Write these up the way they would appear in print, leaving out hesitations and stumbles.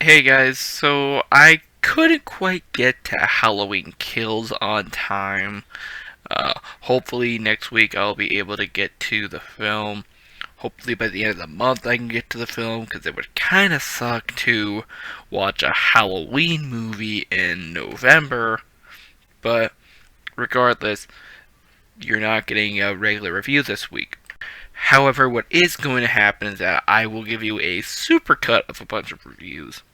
Hey guys, so I couldn't quite get to Halloween Kills on time. Hopefully next week I'll be able to get to the film. Hopefully by the end of the month I can get to the film because it would kind of suck to watch a Halloween movie in November. But regardless, you're not getting a regular review this week. However, what is going to happen is that I will give you a supercut of a bunch of reviews.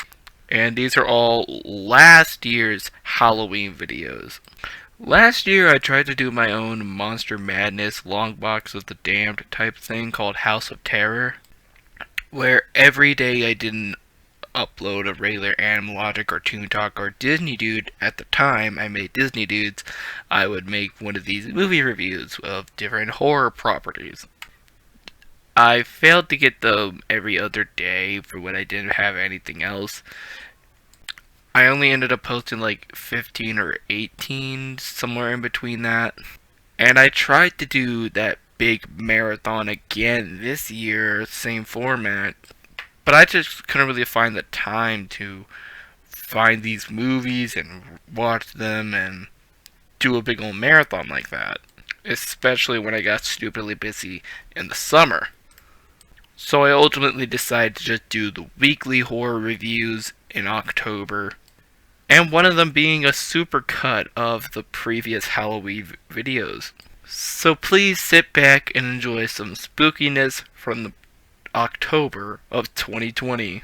And these are all last year's Halloween videos. Last year, I tried to do my own Monster Madness Long Box of the Damned type thing called House of Terror, where every day I didn't upload a regular Animal Logic or Toon Talk or Disney Dude. At the time, I made Disney Dudes. I would make one of these movie reviews of different horror properties. I failed to get them every other day for when I didn't have anything else. I only ended up posting like 15 or 18, somewhere in between that. And I tried to do that big marathon again this year, same format. But I just couldn't really find the time to find these movies and watch them and do a big old marathon like that. Especially when I got stupidly busy in the summer. So I ultimately decided to just do the weekly horror reviews in October, and one of them being a supercut of the previous Halloween videos. So please sit back and enjoy some spookiness from the October of 2020.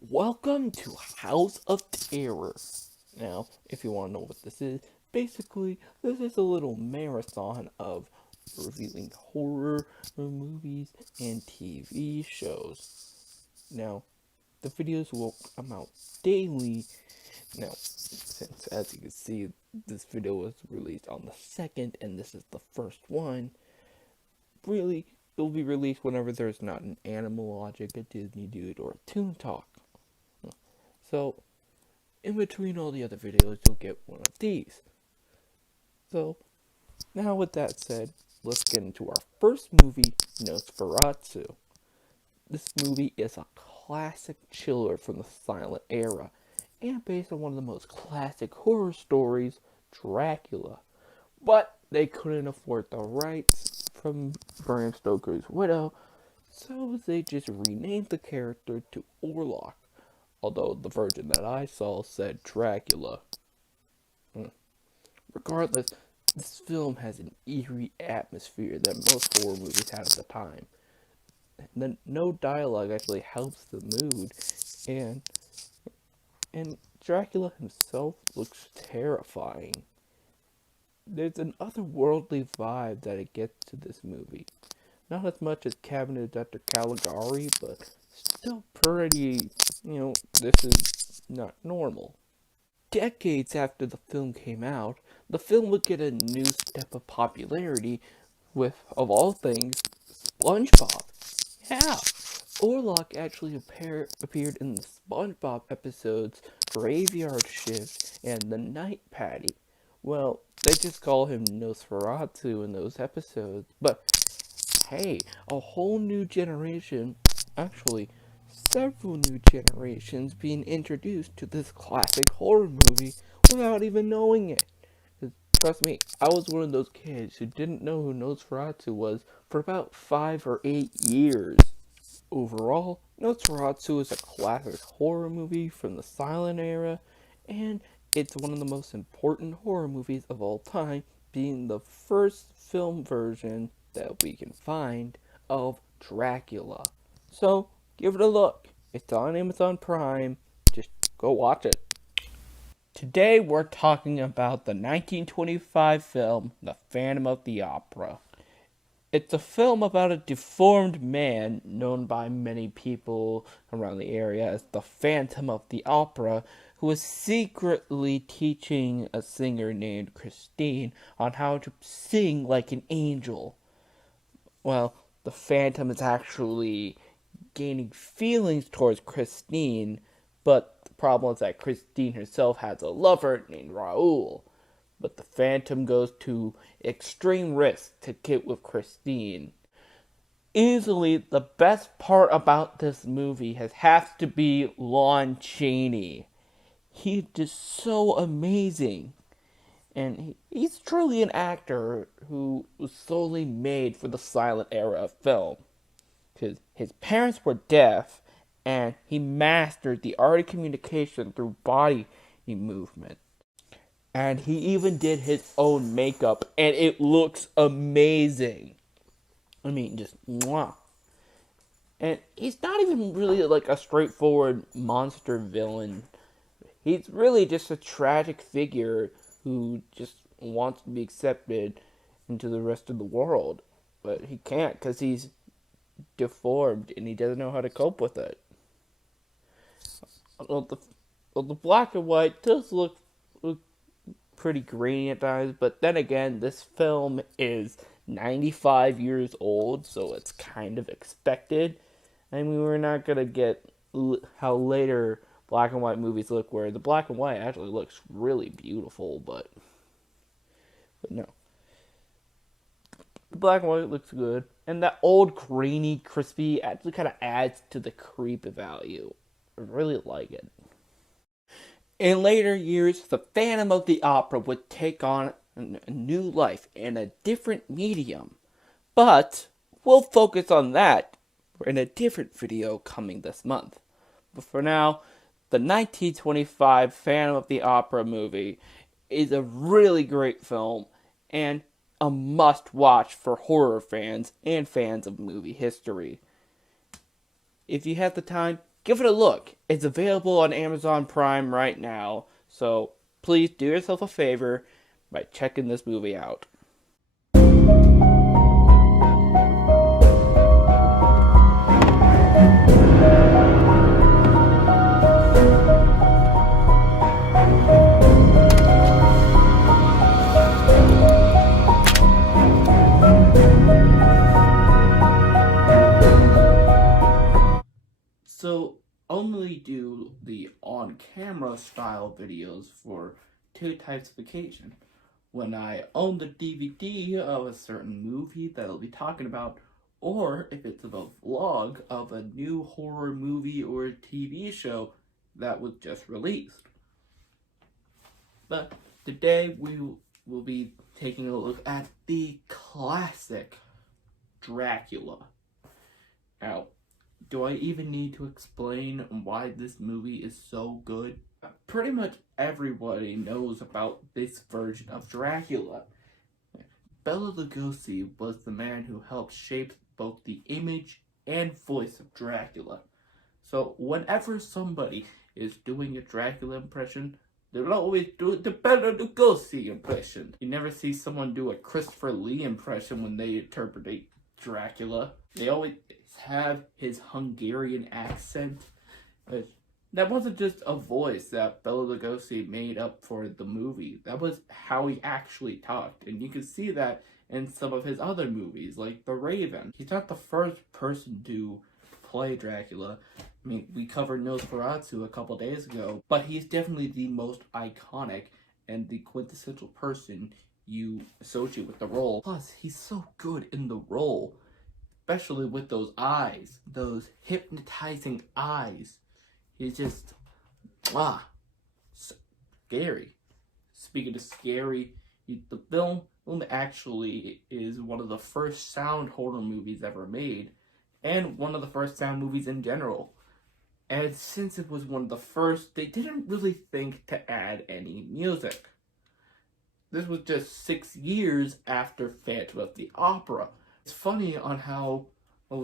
Welcome to House of Terror. Now, if you want to know what this is, basically, this is a little marathon of reviewing horror movies and TV shows. Now, the videos will come out daily. Now, since as you can see, this video was released on the 2nd, and this is the first one, really, it'll be released whenever there's not an Animal Logic, a Disney Dude, or a Toon Talk. So, in between all the other videos, you'll get one of these. So, now with that said, let's get into our first movie, Nosferatu. This movie is a classic chiller from the silent era, and based on one of the most classic horror stories, Dracula. But they couldn't afford the rights from Bram Stoker's widow, so they just renamed the character to Orlok, although the version that I saw said Dracula. Regardless, this film has an eerie atmosphere that most horror movies had at the time. No dialogue actually helps the mood, and and Dracula himself looks terrifying. There's an otherworldly vibe that it gets to this movie. Not as much as Cabinet of Dr. Caligari, but still pretty, this is not normal. Decades after the film came out, the film would get a new step of popularity with, of all things, SpongeBob. Yeah, Orlok actually appeared in the SpongeBob episodes Graveyard Shift and The Night Patty. Well, they just call him Nosferatu in those episodes, but hey, a whole new generation, actually, several new generations being introduced to this classic horror movie without even knowing it. Trust me, I was one of those kids who didn't know who Nosferatu was for about 5 or 8 years. Overall, Nosferatu is a classic horror movie from the silent era, and it's one of the most important horror movies of all time, being the first film version that we can find of Dracula. So, give it a look. It's on Amazon Prime. Just go watch it. Today we're talking about the 1925 film The Phantom of the Opera. It's a film about a deformed man known by many people around the area as the Phantom of the Opera, who is secretly teaching a singer named Christine on how to sing like an angel. Well, the Phantom is actually gaining feelings towards Christine, but the problem is that Christine herself has a lover named Raoul. but the Phantom goes to extreme risk to get with Christine. Easily the best part about this movie has to be Lon Chaney. He's just so amazing. And he's truly an actor who was solely made for the silent era of film. Because his parents were deaf, and he mastered the art of communication through body movement. And he even did his own makeup, and it looks amazing. I mean, just mwah. And he's not even really like a straightforward monster villain. He's really just a tragic figure who just wants to be accepted into the rest of the world. But he can't because he's deformed and he doesn't know how to cope with it. Well, the black and white does look pretty grainy at times, but then again, this film is 95 years old, so it's kind of expected. I mean, we're not gonna get how later black and white movies look, where the black and white actually looks really beautiful, but no. The black and white looks good, and that old grainy, crispy actually kind of adds to the creep value. I really like it. In later years, the Phantom of the Opera would take on a new life in a different medium. But we'll focus on that in a different video coming this month. But for now, the 1925 Phantom of the Opera movie is a really great film and a must-watch for horror fans and fans of movie history. If you have the time, give it a look. It's available on Amazon Prime right now, so please do yourself a favor by checking this movie out. So, only do the on-camera style videos for two types of occasion. When I own the DVD of a certain movie that I'll be talking about, or if it's a vlog of a new horror movie or TV show that was just released. But today we will be taking a look at the classic Dracula. Now, do I even need to explain why this movie is so good? Pretty much everybody knows about this version of Dracula. Bela Lugosi was the man who helped shape both the image and voice of Dracula. So whenever somebody is doing a Dracula impression, they'll always do the Bela Lugosi impression. You never see someone do a Christopher Lee impression when they interpret Dracula. They always have his Hungarian accent. That wasn't just a voice that Bela Lugosi made up for the movie. That was how he actually talked. And you can see that in some of his other movies, like The Raven. He's not the first person to play Dracula. I mean, we covered Nosferatu a couple days ago, but he's definitely the most iconic and the quintessential person you associate with the role. Plus, he's so good in the role, especially with those eyes, those hypnotizing eyes. He's just, scary. Speaking of scary, the film actually is one of the first sound horror movies ever made, and one of the first sound movies in general. And since it was one of the first, they didn't really think to add any music. This was just 6 years after Phantom of the Opera. It's funny on how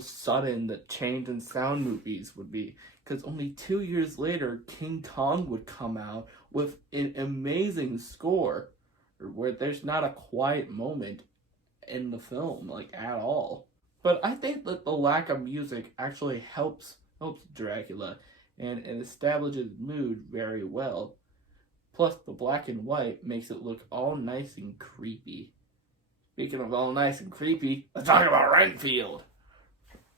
sudden the change in sound movies would be, because only 2 years later, King Kong would come out with an amazing score, where there's not a quiet moment in the film, like, at all. But I think that the lack of music actually helps Dracula and establishes mood very well. Plus, the black and white makes it look all nice and creepy. Speaking of all nice and creepy, let's talk about Renfield.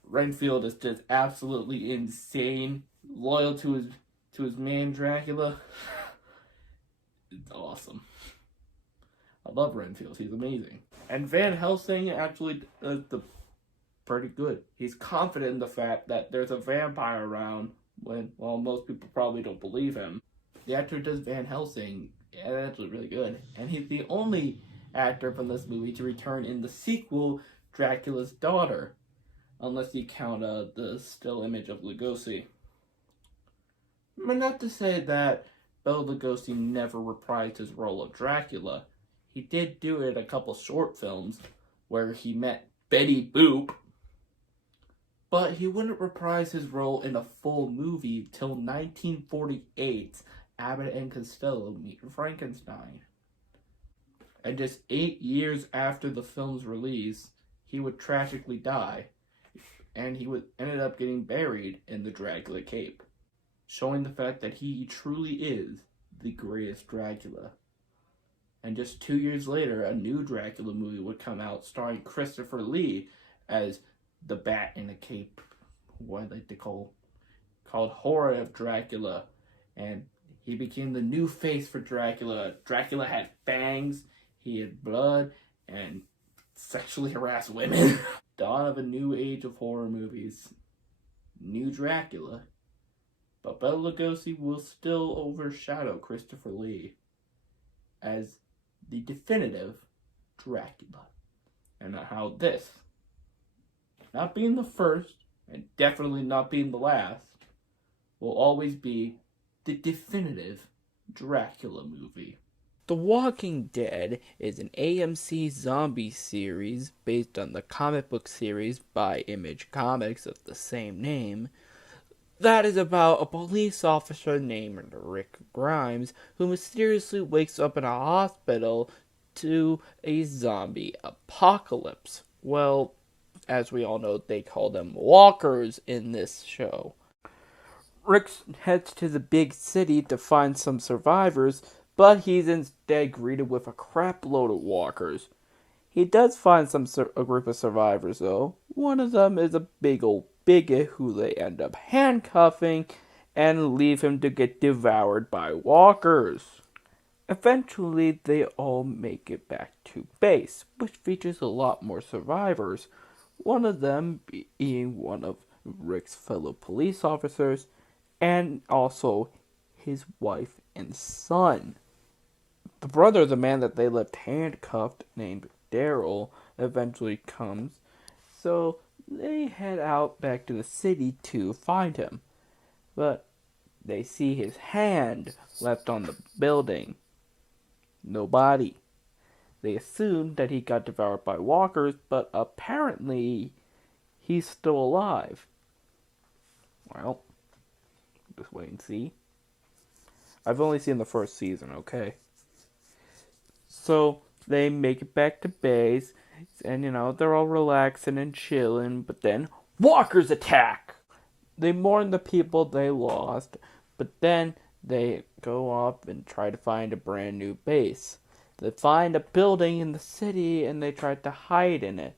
Renfield is just absolutely insane, loyal to his man Dracula. It's awesome. I love Renfield. He's amazing. And Van Helsing actually does the pretty good. He's confident in the fact that there's a vampire around when, well, most people probably don't believe him. The actor does Van Helsing, yeah, that's actually really good. And he's the only actor from this movie to return in the sequel, Dracula's Daughter, unless you count the still image of Lugosi. But not to say that Bela Lugosi never reprised his role of Dracula. He did do it in a couple short films where he met Betty Boop, but he wouldn't reprise his role in a full movie till 1948's Abbott and Costello Meet Frankenstein. And just 8 years after the film's release, he would tragically die, and he ended up getting buried in the Dracula cape, showing the fact that he truly is the greatest Dracula. And just 2 years later, a new Dracula movie would come out starring Christopher Lee as the Bat in a Cape, what I like to called Horror of Dracula. And he became the new face for Dracula. Dracula had fangs, he had blood, and sexually harassed women. Dawn of a new age of horror movies. New Dracula. But Bela Lugosi will still overshadow Christopher Lee as the definitive Dracula. And how this, not being the first, and definitely not being the last, will always be the definitive Dracula movie. The Walking Dead is an AMC zombie series based on the comic book series by Image Comics of the same name, that is about a police officer named Rick Grimes who mysteriously wakes up in a hospital to a zombie apocalypse. Well, as we all know, they call them walkers in this show. Rick heads to the big city to find some survivors, but he's instead greeted with a crap load of walkers. He does find a group of survivors, though. One of them is a big old bigot who they end up handcuffing and leave him to get devoured by walkers. Eventually, they all make it back to base, which features a lot more survivors. One of them being one of Rick's fellow police officers, and also his wife and son. The brother of the man that they left handcuffed, named Daryl, eventually comes, so they head out back to the city to find him. But they see his hand left on the building. No body. They assume that he got devoured by walkers, but apparently he's still alive. Well, just wait and see. I've only seen the first season, okay? So they make it back to base, and they're all relaxing and chilling, but then walkers attack! They mourn the people they lost, but then they go off and try to find a brand new base. They find a building in the city and they try to hide in it.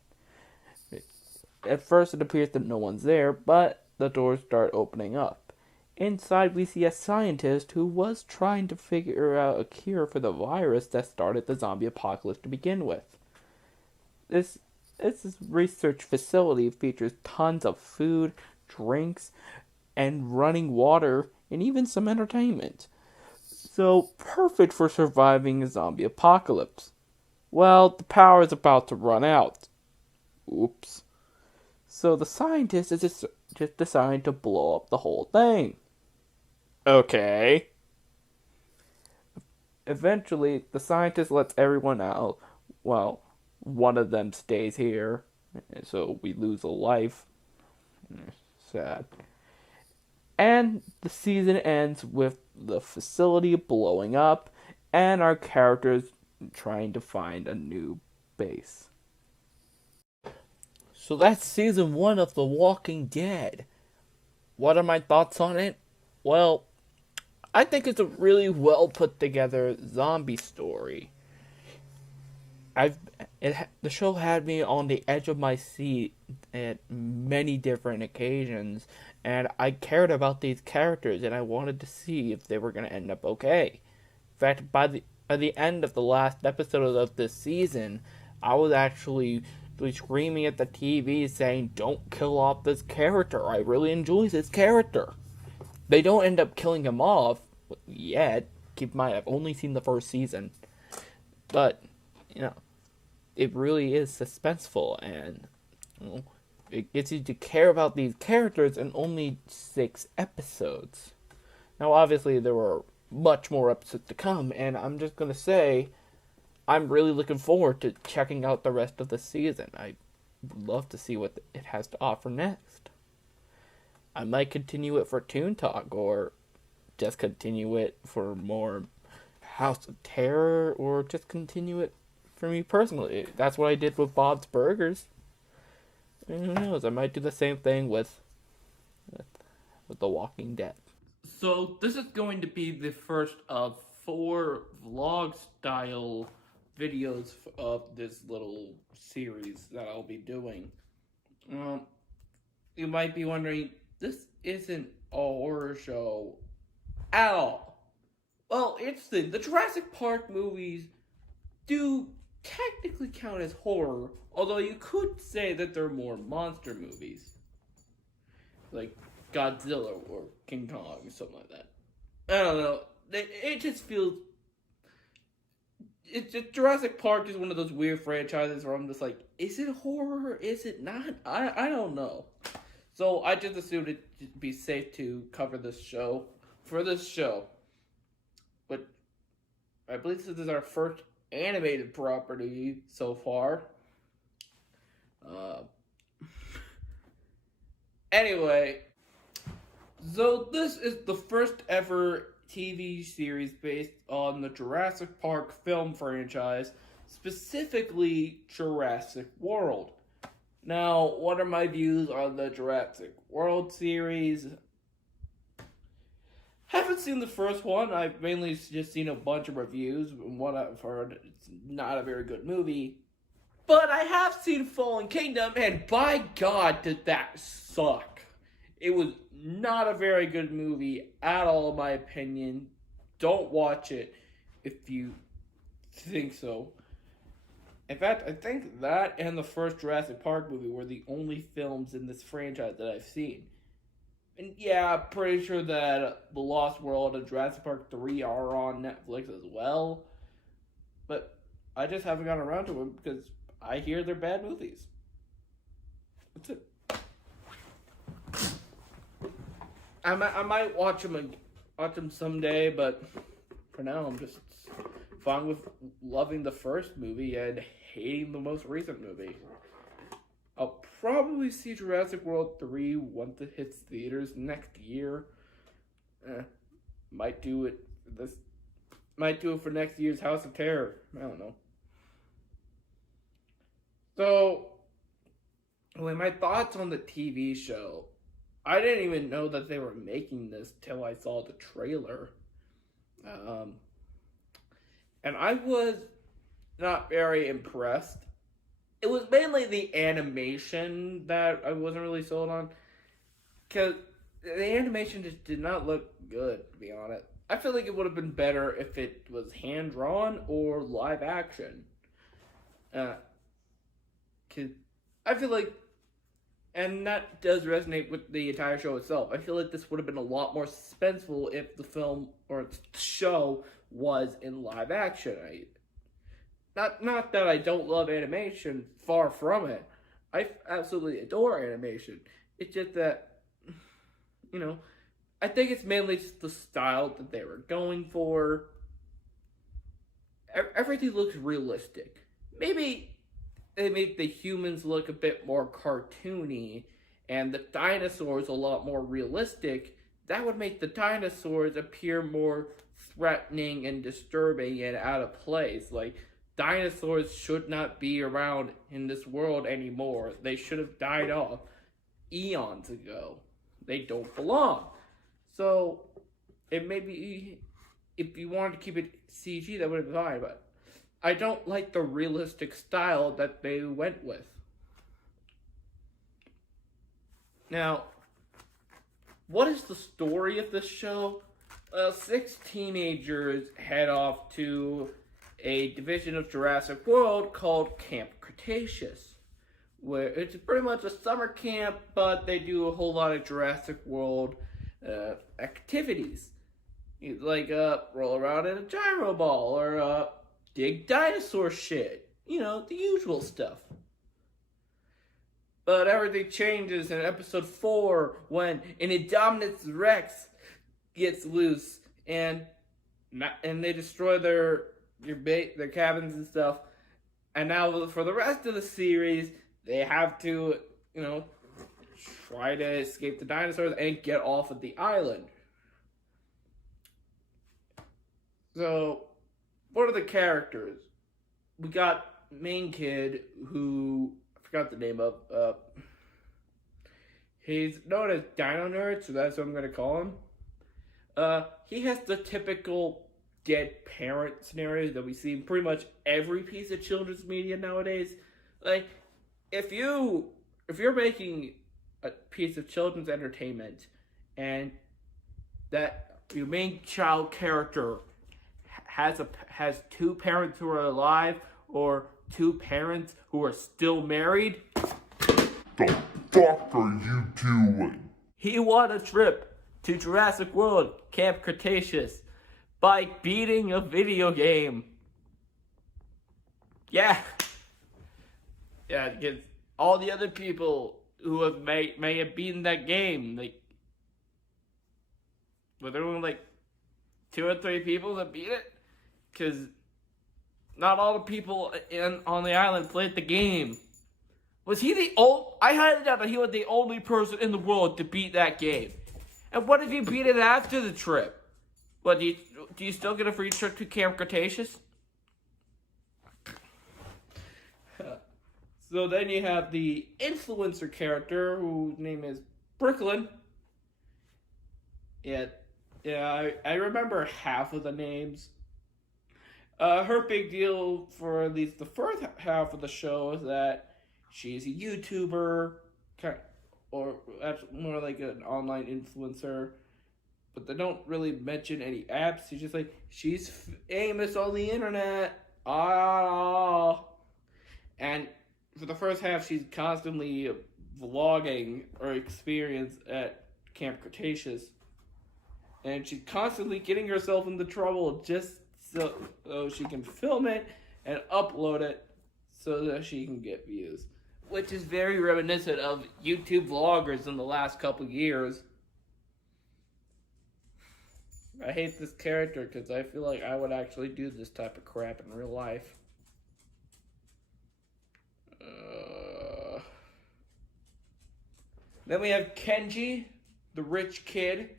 At first it appears that no one's there, but the doors start opening up. Inside we see a scientist who was trying to figure out a cure for the virus that started the zombie apocalypse to begin with. This research facility features tons of food, drinks, and running water, and even some entertainment. So, perfect for surviving a zombie apocalypse. Well, the power is about to run out. Oops. So the scientist is just deciding to blow up the whole thing. Okay. Eventually, the scientist lets everyone out. Well, one of them stays here, so we lose a life. Sad. And the season ends with the facility blowing up and our characters trying to find a new base. So that's season 1 of The Walking Dead. What are my thoughts on it? Well, I think it's a really well put together zombie story. The show had me on the edge of my seat at many different occasions, and I cared about these characters, and I wanted to see if they were going to end up okay. In fact, at the end of the last episode of this season, I was actually screaming at the TV saying, "Don't kill off this character. I really enjoy this character." They don't end up killing him off yet. Keep in mind, I've only seen the first season, but you know, it really is suspenseful, and you know, it gets you to care about these characters in only 6 episodes. Now, obviously, there were much more episodes to come, and I'm just gonna say, I'm really looking forward to checking out the rest of the season. I would love to see what it has to offer next. I might continue it for Toon Talk, or just continue it for more House of Terror, or just continue it for me personally. That's what I did with Bob's Burgers. And who knows? I might do the same thing with, with The Walking Dead. So this is going to be the first of 4 vlog style videos of this little series that I'll be doing. You might be wondering, this isn't a horror show at all. Well, it's the Jurassic Park movies do technically count as horror, although you could say that they're more monster movies, like Godzilla or King Kong or something like that. I don't know. It just feels. Jurassic Park is one of those weird franchises where I'm just like, is it horror? Is it not? I don't know. So I just assumed it'd be safe to cover this show for this show. But I believe this is our first animated property so far. Anyway, so this is the first ever TV series based on the Jurassic Park film franchise, specifically Jurassic World. Now, what are my views on the Jurassic World series? Haven't seen the first one. I've mainly just seen a bunch of reviews, and what I've heard, it's not a very good movie. But I have seen Fallen Kingdom, and by God, did that suck. It was not a very good movie at all, in my opinion. Don't watch it if you think so. In fact, I think that and the first Jurassic Park movie were the only films in this franchise that I've seen. And yeah, I'm pretty sure that The Lost World and Jurassic Park 3 are on Netflix as well. But I just haven't gotten around to them because I hear they're bad movies. That's it. I might watch them someday, but for now I'm just fine with loving the first movie and hating the most recent movie. I'll probably see Jurassic World 3 once it hits theaters next year. Might do it for next year's House of Terror. I don't know. So, my thoughts on the TV show. I didn't even know that they were making this till I saw the trailer. And I was not very impressed. It was mainly the animation that I wasn't really sold on. Because the animation just did not look good, to be honest. I feel like it would have been better if it was hand-drawn or live action. Because I feel like, and that does resonate with the entire show itself, I feel like this would have been a lot more suspenseful if the film or the show was in live action. Not that I don't love animation, far from it. I absolutely adore animation. It's just that, I think it's mainly just the style that they were going for. Everything looks realistic. Maybe they make the humans look a bit more cartoony and the dinosaurs a lot more realistic. That would make the dinosaurs appear more threatening and disturbing and out of place. Like, dinosaurs should not be around in this world anymore. They should have died off eons ago. They don't belong. So, it may be, if you wanted to keep it CG, that would have been fine, but I don't like the realistic style that they went with. Now, what is the story of this show? Six teenagers head off to a division of Jurassic World called Camp Cretaceous, where it's pretty much a summer camp, but they do a whole lot of Jurassic World activities. Like roll around in a gyro ball or dig dinosaur shit. You know, the usual stuff. But everything changes in episode 4 when an Indominus Rex gets loose and they destroy their cabins and stuff. And now for the rest of the series, they have to, try to escape the dinosaurs and get off of the island. So, what are the characters? We got main kid who I forgot the name of. He's known as Dino Nerd, so that's what I'm gonna call him. He has the typical dead parent scenarios that we see in pretty much every piece of children's media nowadays. Like, if you're making a piece of children's entertainment and that your main child character has two parents who are alive or two parents who are still married, the fuck are you doing? he won a trip to Jurassic World Camp Cretaceous by beating a video game. Yeah, because all the other people who may have beaten that game, were there only like 2 or 3 people that beat it? Because not all the people on the island played the game. Was he the old? I highly doubt that he was the only person in the world to beat that game. And what if you beat it after the trip? What, do you still get a free trip to Camp Cretaceous? So then you have the influencer character whose name is Brooklyn. Yeah, I remember half of the names. Her big deal for at least the first half of the show is that she's a YouTuber, or more like an online influencer, but they don't really mention any apps. She's just like, she's famous on the internet. And for the first half, she's constantly vlogging her experience at Camp Cretaceous. And she's constantly getting herself into trouble just so she can film it and upload it so that she can get views. Which is very reminiscent of YouTube vloggers in the last couple years. I hate this character because I feel like I would actually do this type of crap in real life. Then we have Kenji, the Rich Kid.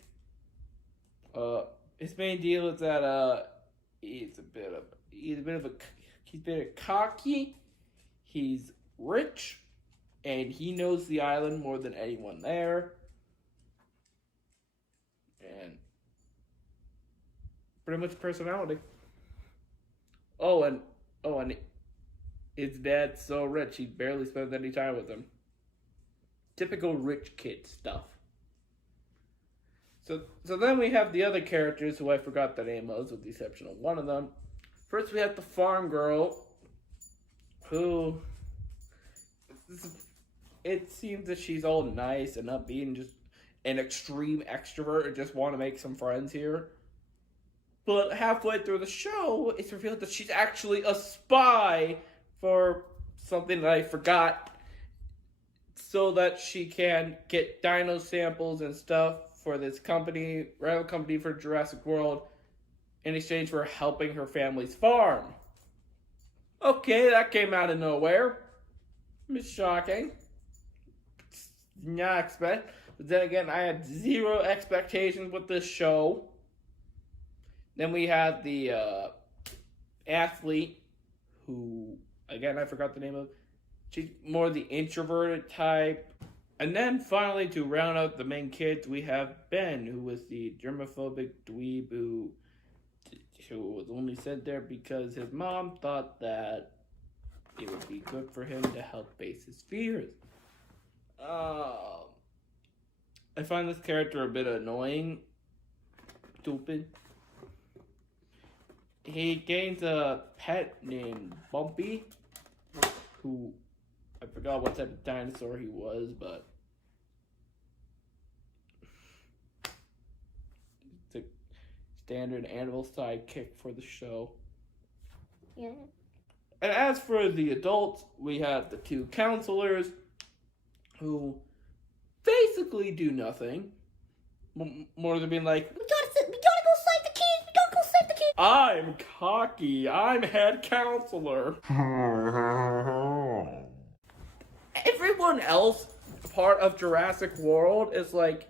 His main deal is that he's a bit cocky. He's rich, and he knows the island more than anyone there. And pretty much personality. And his dad's so rich he barely spends any time with him. Typical rich kid stuff. So then we have the other characters who I forgot the name of, with the exception of one of them. First we have the farm girl, who it seems that she's all nice and upbeat and just an extreme extrovert and just want to make some friends here. But halfway through the show, it's revealed that she's actually a spy for something that I forgot, so that she can get dino samples and stuff for this company, rental company for Jurassic World, in exchange for helping her family's farm. Okay, that came out of nowhere. It's shocking. Not expect. But then again, I had zero expectations with this show. Then we have the athlete, who, again, I forgot the name of. She's more the introverted type. And then finally, to round out the main kids, we have Ben, who was the germophobic dweeb who was only sent there because his mom thought that it would be good for him to help face his fears. I find this character a bit annoying. stupid. He gains a pet named Bumpy, who I forgot what type of dinosaur he was, but it's a standard animal sidekick for the show. Yeah. And as for the adults, we have the two counselors who basically do nothing. More than being like, We gotta go save the kids! We gotta go save the kids! I'm cocky, I'm head counselor. Everyone else, part of Jurassic World, is like,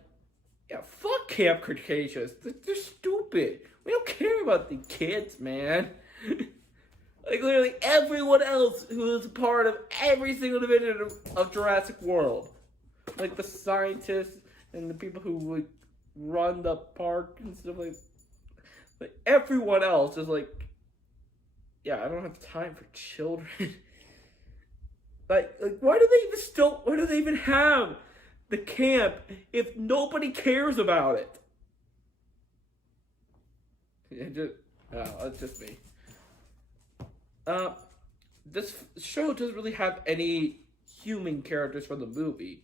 yeah, fuck Camp Cretaceous. They're stupid. We don't care about the kids, man. Like, literally everyone else who is a part of every single division of Jurassic World. Like, the scientists and the people who, like, run the park and stuff like everyone else is like, yeah, I don't have time for children. like, why do they even have the camp if nobody cares about it? That's just me. This show doesn't really have any human characters from the movie.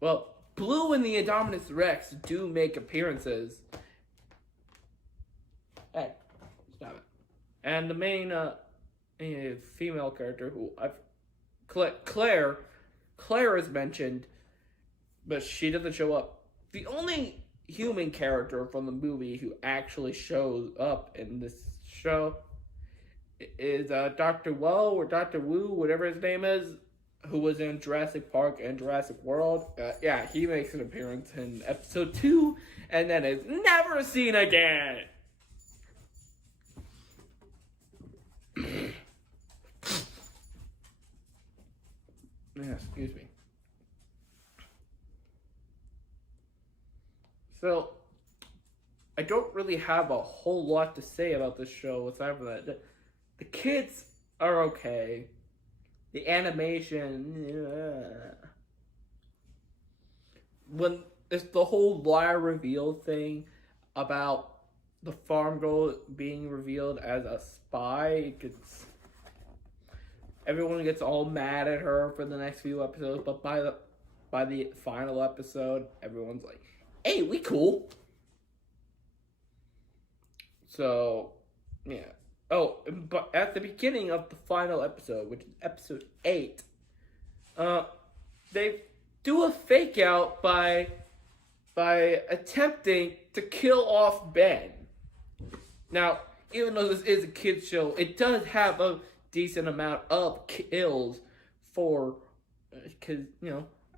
Well, Blue and the Indominus Rex do make appearances. Hey, stop it. And the main female character, who Claire is mentioned, but she doesn't show up. The only human character from the movie who actually shows up in this show is Dr. Woe or Dr. Wu, whatever his name is, who was in Jurassic Park and Jurassic World. Yeah, he makes an appearance in episode 2 and then is never seen again. Yeah, excuse me. So, I don't really have a whole lot to say about this show aside from that. The kids are okay. The animation, when it's the whole lie reveal thing about the farm girl being revealed as a spy, everyone gets all mad at her for the next few episodes. But by the final episode, everyone's like, "Hey, we cool." So, yeah. Oh, but at the beginning of the final episode, which is episode 8, they do a fake out by attempting to kill off Ben. Now, even though this is a kids show, it does have a decent amount of kills because,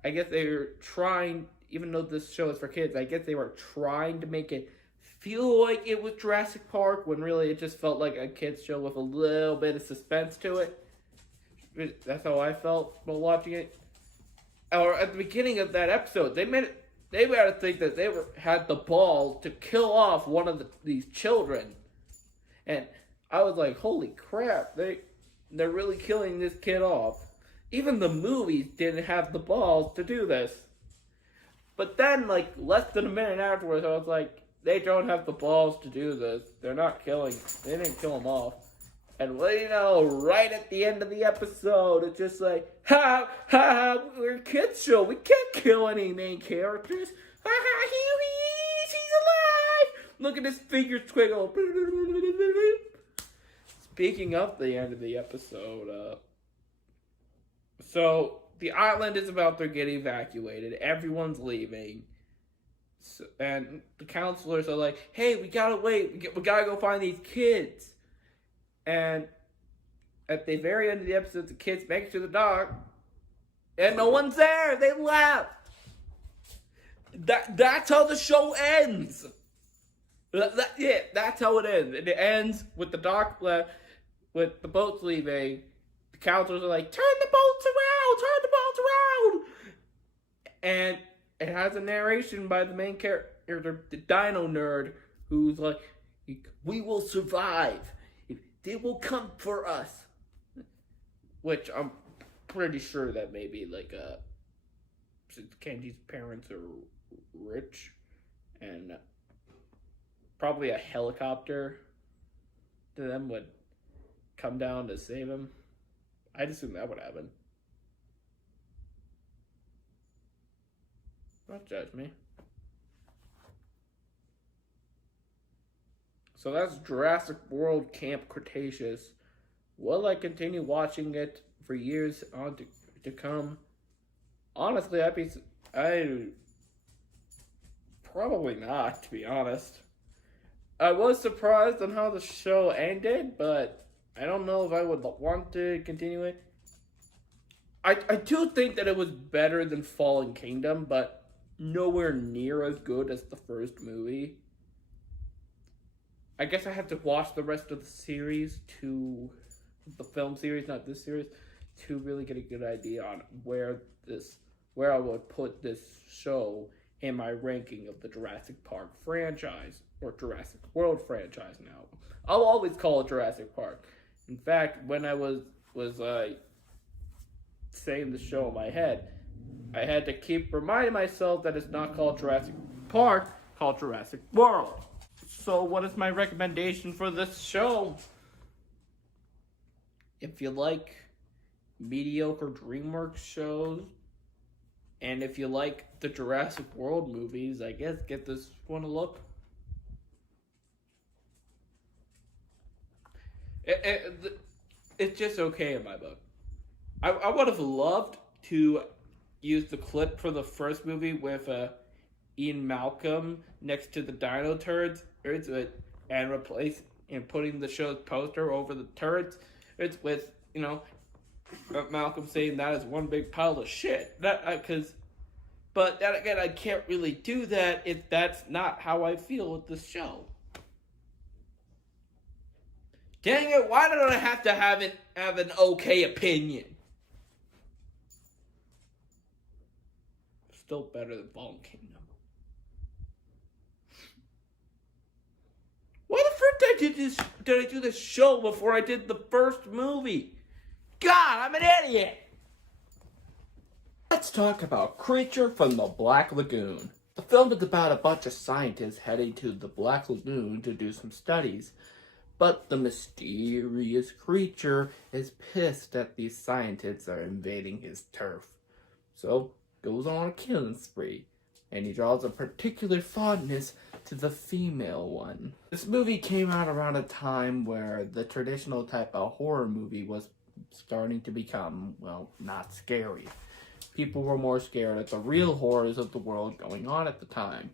I guess they were trying, even though this show is for kids, I guess they were trying to make it feel like it was Jurassic Park when really it just felt like a kids show with a little bit of suspense to it. That's how I felt while watching it. Or at the beginning of that episode, they made to think that they had the balls to kill off one of these children, and I was like, holy crap, they're really killing this kid off. Even the movies didn't have the balls to do this. But then, like, less than a minute afterwards, I was like, they don't have the balls to do this. They didn't kill him off. And what do you know, right at the end of the episode, it's just like, ha, ha, ha, we're a kids show. We can't kill any main characters. Ha, ha, he's alive. Look at his figure twiggle. Speaking of the end of the episode, so the island is about to get evacuated. Everyone's leaving. So, and the counselors are like, hey, we gotta wait. We gotta go find these kids. And at the very end of the episode, the kids make it to the dock. And no one's there. They left. That's how the show ends. That's how it ends. It ends with the dock left, with the boats leaving. The counselors are like, turn the boats around. And it has a narration by the main character, the Dino Nerd, who's like, we will survive. They will come for us. Which I'm pretty sure that maybe like since Kenji's parents are rich and probably a helicopter to them would come down to save him. I'd assume that would happen. Don't judge me. So that's Jurassic World Camp Cretaceous. Will I continue watching it for years on to come? Honestly, I probably not, to be honest. I was surprised on how the show ended, but I don't know if I would want to continue it. I do think that it was better than Fallen Kingdom, but nowhere near as good as the first movie. I guess I have to watch the rest of the series the film series, not this series, to really get a good idea on where I would put this show in my ranking of the Jurassic Park franchise, or Jurassic World franchise now. I'll always call it Jurassic Park. In fact, when I was saying the show in my head, I had to keep reminding myself that it's not called Jurassic Park, called Jurassic World. So what is my recommendation for this show? If you like mediocre DreamWorks shows, and if you like the Jurassic World movies, I guess get this one a look. It's just okay in my book. I would have loved to use the clip for the first movie with Ian Malcolm next to the Dino Turds, and replace and putting the show's poster over the turrets. It's with Malcolm saying that is one big pile of shit. But then again, I can't really do that if that's not how I feel with this show. Dang it! Why don't I have to have an okay opinion? Still better than Fallen Kingdom. Why the frick did I do this show before I did the first movie? God, I'm an idiot! Let's talk about Creature from the Black Lagoon. The film is about a bunch of scientists heading to the Black Lagoon to do some studies. But the mysterious creature is pissed that these scientists are invading his turf. So, goes on a killing spree. And he draws a particular fondness to the female one. This movie came out around a time where the traditional type of horror movie was starting to become, well, not scary. People were more scared at the real horrors of the world going on at the time.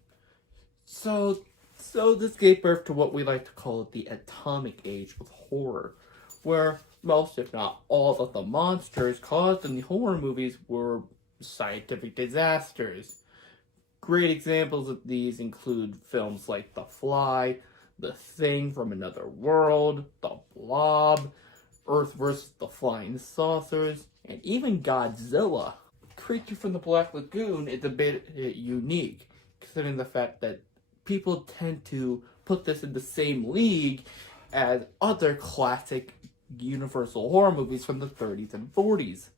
So this gave birth to what we like to call the atomic age of horror, where most, if not all, of the monsters caused in the horror movies were scientific disasters. Great examples of these include films like The Fly, The Thing from Another World, The Blob, Earth vs. the Flying Saucers, and even Godzilla. Creature from the Black Lagoon is a bit unique, considering the fact that people tend to put this in the same league as other classic Universal horror movies from the 30s and 40s,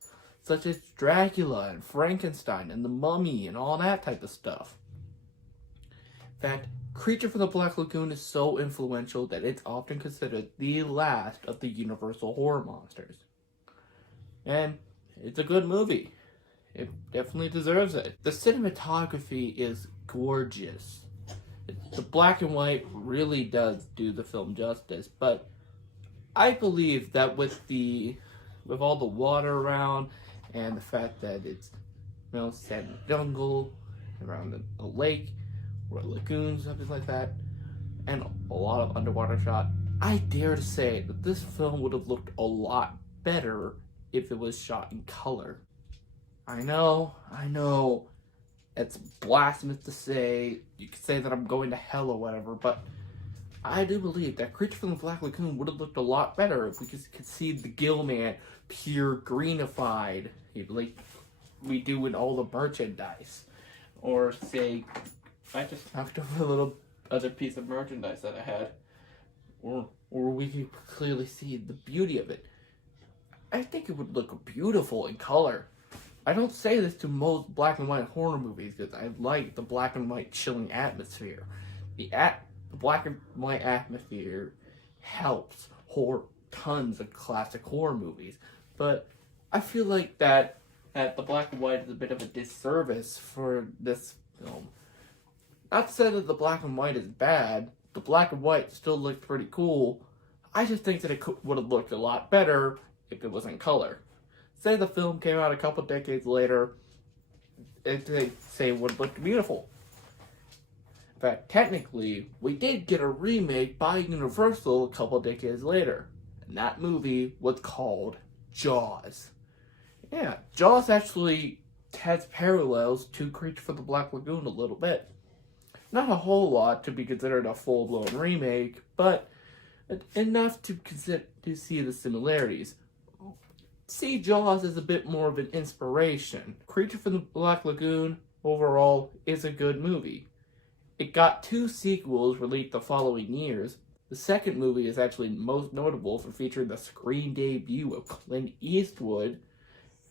such as Dracula and Frankenstein and The Mummy and all that type of stuff. In fact, Creature from the Black Lagoon is so influential that it's often considered the last of the Universal horror monsters. And it's a good movie. It definitely deserves it. The cinematography is gorgeous. The black and white really does do the film justice, but I believe that with all the water around and the fact that it's set in the jungle, around a lake or a lagoon, something like that, and a lot of underwater shot, I dare to say that this film would have looked a lot better if it was shot in color. I know, it's blasphemous to say, you could say that I'm going to hell or whatever, but I do believe that Creature from the Black Lagoon would have looked a lot better if we could see the Gillman pure greenified, like we do in all the merchandise. Or say, I just knocked over a little other piece of merchandise that I had. Or we could clearly see the beauty of it. I think it would look beautiful in color. I don't say this to most black and white horror movies because I like the black and white chilling atmosphere. The the black and white atmosphere helps tons of classic horror movies, but I feel like that the black and white is a bit of a disservice for this film. Not to say that the black and white is bad. The black and white still looks pretty cool. I just think that it would have looked a lot better if it was in color. Say the film came out a couple decades later, they say it would have looked beautiful. In fact, technically, we did get a remake by Universal a couple decades later. And that movie was called Jaws. Yeah, Jaws actually has parallels to Creature from the Black Lagoon a little bit. Not a whole lot to be considered a full-blown remake, but enough to see the similarities. See Jaws as a bit more of an inspiration. Creature from the Black Lagoon, overall, is a good movie. It got 2 sequels released the following years. The second movie is actually most notable for featuring the screen debut of Clint Eastwood.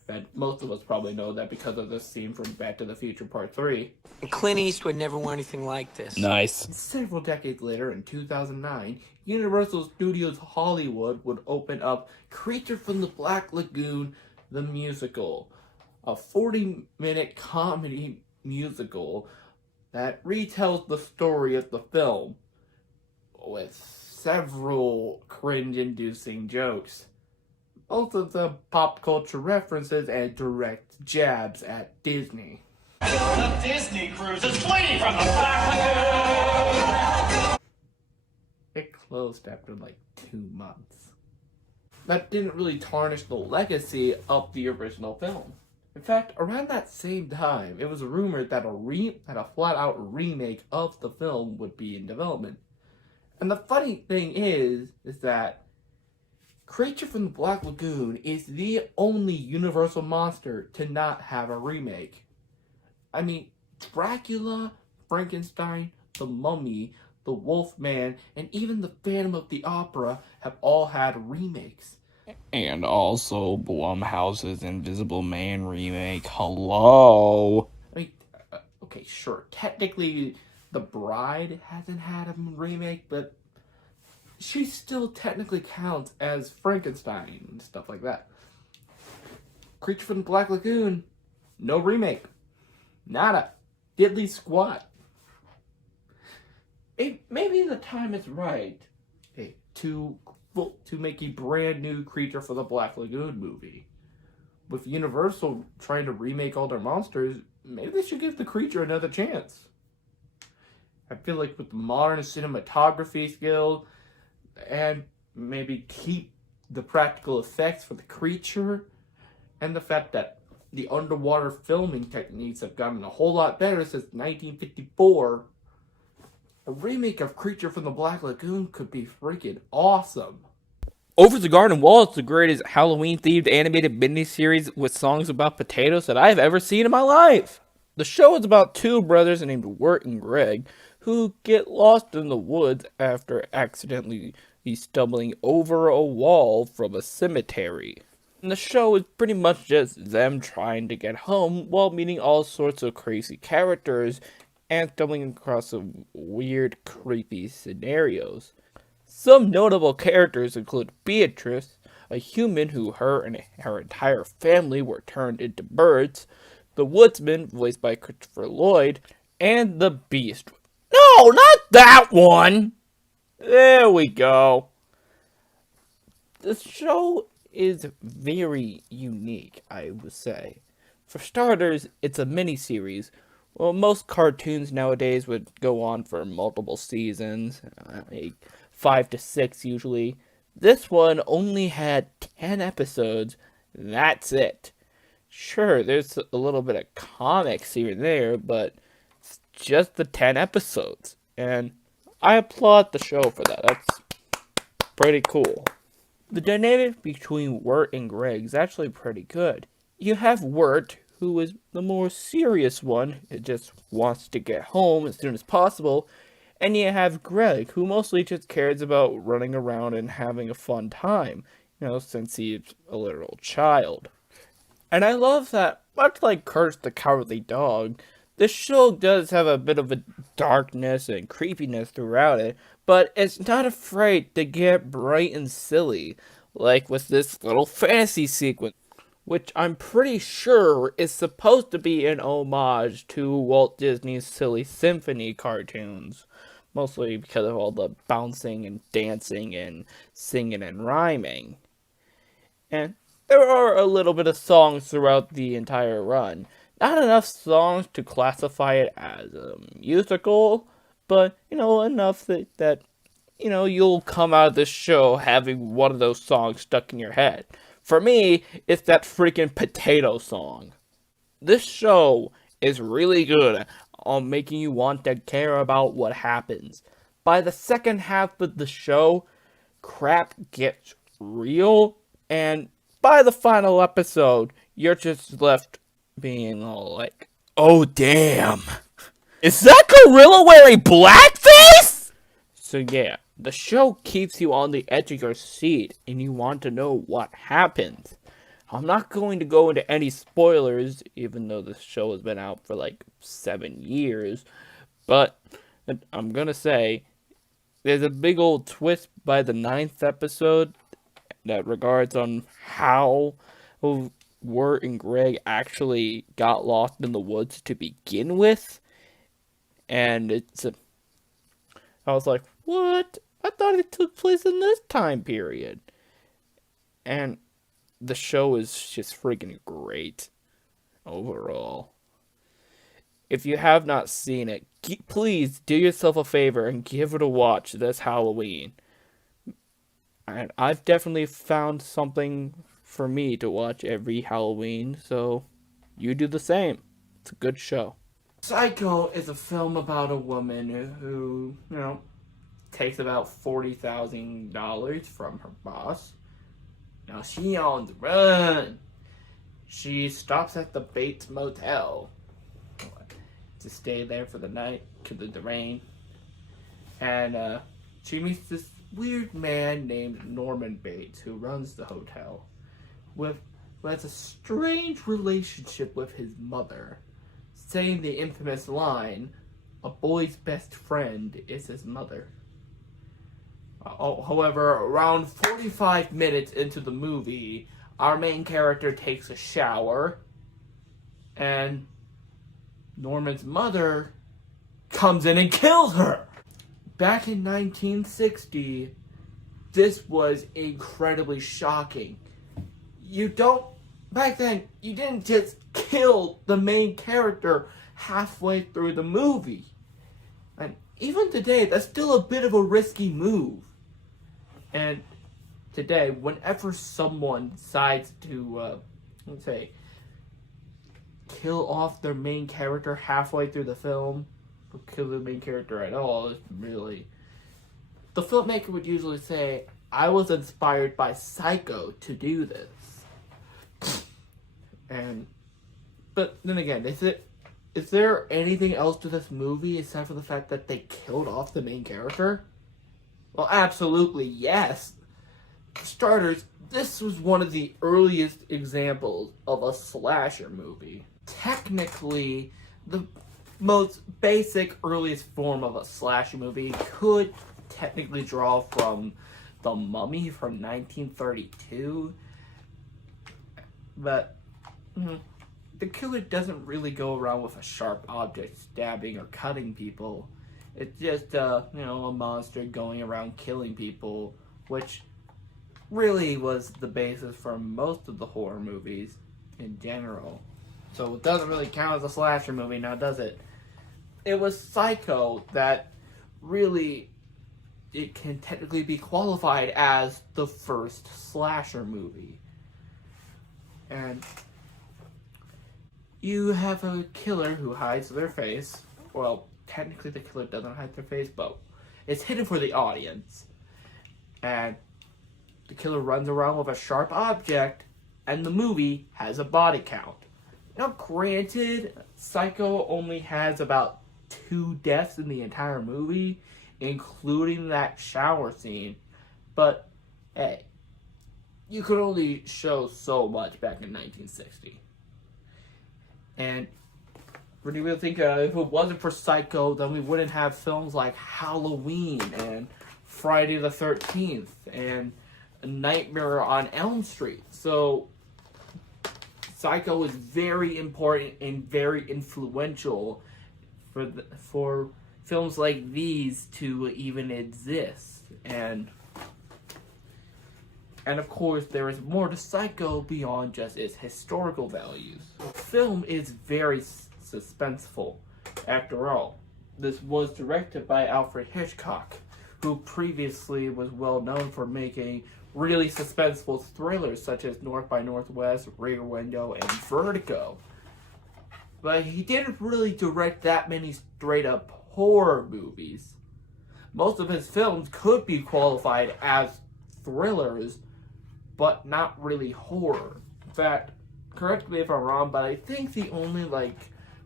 And most of us probably know that because of this scene from Back to the Future Part 3. And Clint Eastwood never wore anything like this. Nice. Several decades later, in 2009, Universal Studios Hollywood would open up Creature from the Black Lagoon, the musical. A 40-minute comedy musical that retells the story of the film with several cringe-inducing jokes. Both of them pop culture references and direct jabs at Disney. The Disney cruise is fleeing from the Black Lagoon! It closed after like 2 months. That didn't really tarnish the legacy of the original film. In fact, around that same time, it was rumored that a flat-out remake of the film would be in development. And the funny thing is that Creature from the Black Lagoon is the only Universal monster to not have a remake. I mean, Dracula, Frankenstein, the Mummy, the Wolfman, and even the Phantom of the Opera have all had remakes. And also Blumhouse's Invisible Man remake. Hello? I mean, okay, sure, technically The Bride hasn't had a remake, but she still technically counts as Frankenstein and stuff like that. Creature from the Black Lagoon, no remake. Nada. Diddly squat. Maybe the time is right to make a brand new Creature from the Black Lagoon movie. With Universal trying to remake all their monsters, maybe they should give the creature another chance. I feel like with the modern cinematography skill, and maybe keep the practical effects for the creature, and the fact that the underwater filming techniques have gotten a whole lot better since 1954, a remake of Creature from the Black Lagoon could be freaking awesome. Over the Garden Wall is the greatest Halloween-themed animated miniseries with songs about potatoes that I have ever seen in my life. The show is about 2 brothers named Wirt and Greg who get lost in the woods after accidentally stumbling over a wall from a cemetery. And the show is pretty much just them trying to get home while meeting all sorts of crazy characters and stumbling across some weird, creepy scenarios. Some notable characters include Beatrice, a human who her and her entire family were turned into birds, the Woodsman, voiced by Christopher Lloyd, and the Beast. No, not that one! There we go. The show is very unique, I would say. For starters, it's a miniseries. Well, most cartoons nowadays would go on for multiple seasons, like 5 to 6 usually. This one only had 10 episodes, that's it. Sure, there's a little bit of comics here and there, but it's just the 10 episodes. And I applaud the show for that. That's pretty cool. The dynamic between Wirt and Greg is actually pretty good. You have Wirt, who is the more serious one, it just wants to get home as soon as possible, and you have Greg, who mostly just cares about running around and having a fun time, since he's a literal child. And I love that, much like Courage the Cowardly Dog, This show does have a bit of a darkness and creepiness throughout it, but it's not afraid to get bright and silly, like with this little fantasy sequence, which I'm pretty sure is supposed to be an homage to Walt Disney's Silly Symphony cartoons, mostly because of all the bouncing and dancing and singing and rhyming. And there are a little bit of songs throughout the entire run. Not enough songs to classify it as a musical, but, enough that you'll come out of this show having one of those songs stuck in your head. For me, it's that freaking potato song. This show is really good on making you want to care about what happens. By the second half of the show, crap gets real, and by the final episode, you're just left being all like, oh damn, is that gorilla wearing blackface? So yeah, the show keeps you on the edge of your seat and you want to know what happens. I'm not going to go into any spoilers, even though this show has been out for like 7 years, but I'm gonna say there's a big old twist by the 9th episode that regards on how Wirt and Greg actually got lost in the woods to begin with. And I was like, what? I thought it took place in this time period. And the show is just freaking great overall. If you have not seen it, please do yourself a favor and give it a watch this Halloween. And I've definitely found something for me to watch every Halloween, so you do the same. It's a good show. Psycho is a film about a woman who, takes about $40,000 from her boss. Now she on the run. She stops at the Bates Motel to stay there for the night because of the rain. And she meets this weird man named Norman Bates who runs the hotel, who has a strange relationship with his mother, saying the infamous line, "A boy's best friend is his mother." However, around 45 minutes into the movie, our main character takes a shower, and Norman's mother comes in and kills her. Back in 1960, this was incredibly shocking. Back then, you didn't just kill the main character halfway through the movie. And even today, that's still a bit of a risky move. And today, whenever someone decides to, kill off their main character halfway through the film, or kill the main character at all, it's really... The filmmaker would usually say, I was inspired by Psycho to do this. But then again, is there anything else to this movie except for the fact that they killed off the main character? Well, absolutely yes. For starters, this was one of the earliest examples of a slasher movie. Technically, the most basic, earliest form of a slasher movie could technically draw from The Mummy from 1932, but the killer doesn't really go around with a sharp object stabbing or cutting people. It's just, a monster going around killing people, which really was the basis for most of the horror movies in general. So it doesn't really count as a slasher movie now, does it? It was Psycho that really, it can technically be qualified as the first slasher movie. And you have a killer who hides their face. Well, technically the killer doesn't hide their face, but it's hidden for the audience. And the killer runs around with a sharp object, and the movie has a body count. Now, granted, Psycho only has about 2 deaths in the entire movie, including that shower scene. But, hey, you could only show so much back in 1960. And Really, really think if it wasn't for Psycho, then we wouldn't have films like Halloween and Friday the 13th and Nightmare on Elm Street. So Psycho is very important and very influential for films like these to even exist. And of course, there is more to Psycho beyond just its historical values. The film is very suspenseful. After all, this was directed by Alfred Hitchcock, who previously was well known for making really suspenseful thrillers such as North by Northwest, Rear Window, and Vertigo. But he didn't really direct that many straight-up horror movies. Most of his films could be qualified as thrillers, but not really horror. In fact, correct me if I'm wrong, but I think the only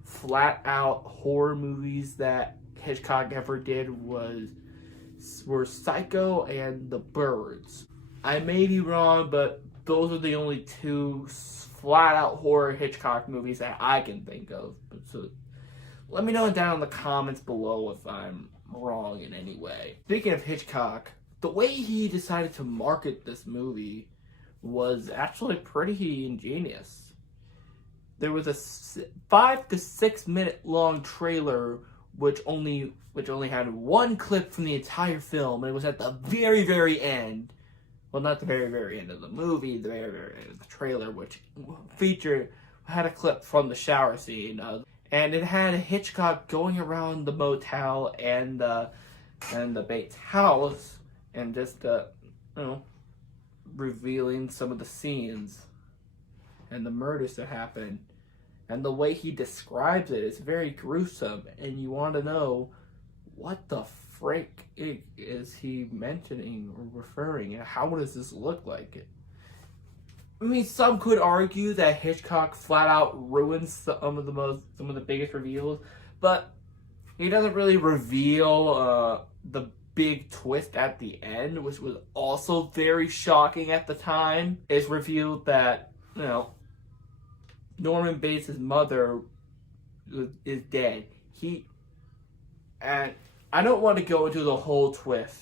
flat-out horror movies that Hitchcock ever did were Psycho and The Birds. I may be wrong, but those are the only two flat-out horror Hitchcock movies that I can think of. So let me know down in the comments below if I'm wrong in any way. Speaking of Hitchcock, the way he decided to market this movie was actually pretty ingenious. There was a 5 to 6 minute long trailer which only had one clip from the entire film, and it was at the very, very end. Well, not the very, very end of the movie, the very, very end of the trailer, which had a clip from the shower scene. And it had Hitchcock going around the motel and the Bates house and just, revealing some of the scenes and the murders that happened. And the way he describes it is very gruesome, and you want to know what the frick is he mentioning or referring, and how does this look like? I mean, some could argue that Hitchcock flat out ruins some of the biggest reveals, but he doesn't really reveal the big twist at the end, which was also very shocking at the time. It's revealed that, Norman Bates' mother is dead. And I don't want to go into the whole twist.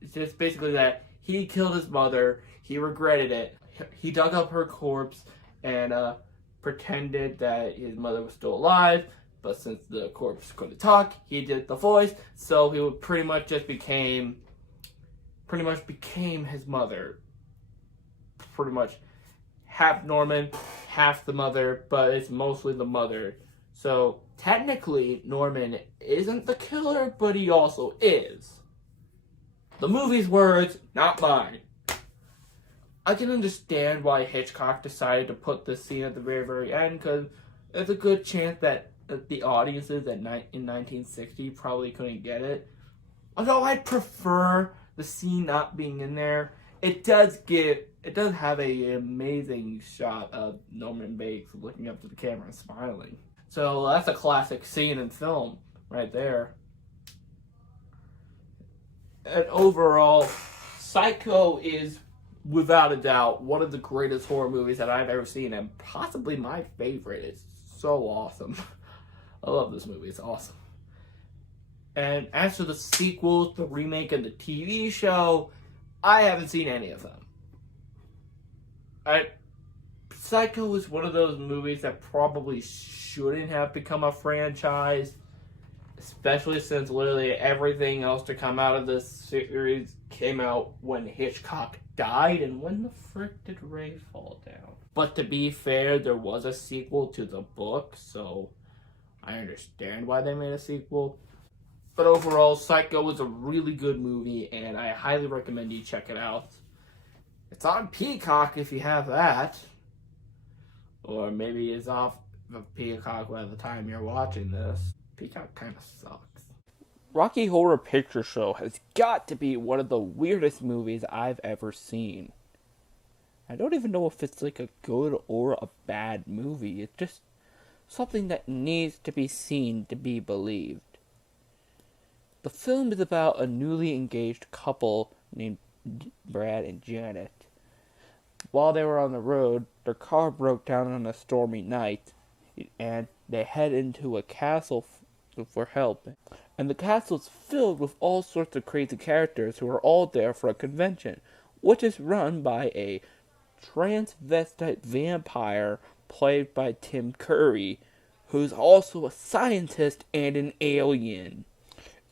It's just basically that he killed his mother, he regretted it, he dug up her corpse and pretended that his mother was still alive, but since the corpse couldn't talk, he did the voice, so he would pretty much became his mother. Pretty much half Norman, half the mother, but it's mostly the mother. So technically, Norman isn't the killer, but he also is. The movie's words, not mine. I can understand why Hitchcock decided to put this scene at the very, very end, because there's a good chance that the audiences in 1960 probably couldn't get it. Although I'd prefer the scene not being in there. It does have an amazing shot of Norman Bates looking up to the camera and smiling. So that's a classic scene in film right there. And overall, Psycho is without a doubt one of the greatest horror movies that I've ever seen, and possibly my favorite. It's so awesome. I love this movie. It's awesome. And as for the sequels, the remake, and the TV show, I haven't seen any of them. Psycho is one of those movies that probably shouldn't have become a franchise, especially since literally everything else to come out of this series came out when Hitchcock died, and when the frick did Ray fall down? But to be fair, there was a sequel to the book, so I understand why they made a sequel. But overall, Psycho is a really good movie, and I highly recommend you check it out. It's on Peacock if you have that. Or maybe it's off of Peacock by the time you're watching this. Peacock kind of sucks. Rocky Horror Picture Show has got to be one of the weirdest movies I've ever seen. I don't even know if it's like a good or a bad movie. It's just something that needs to be seen to be believed. The film is about a newly engaged couple named Brad and Janet. While they were on the road, their car broke down on a stormy night, and they head into a castle for help. And the castle's filled with all sorts of crazy characters who are all there for a convention, which is run by a transvestite vampire played by Tim Curry, who's also a scientist and an alien.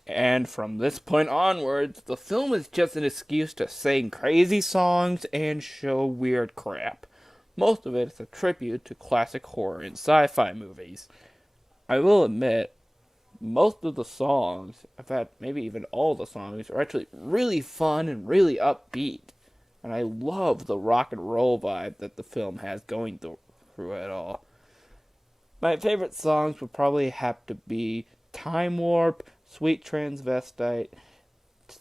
And from this point onwards, the film is just an excuse to sing crazy songs and show weird crap. Most of it is a tribute to classic horror and sci-fi movies. I will admit, most of the songs, in fact, maybe even all the songs, are actually really fun and really upbeat. And I love the rock and roll vibe that the film has going through it all. My favorite songs would probably have to be Time Warp, Sweet Transvestite,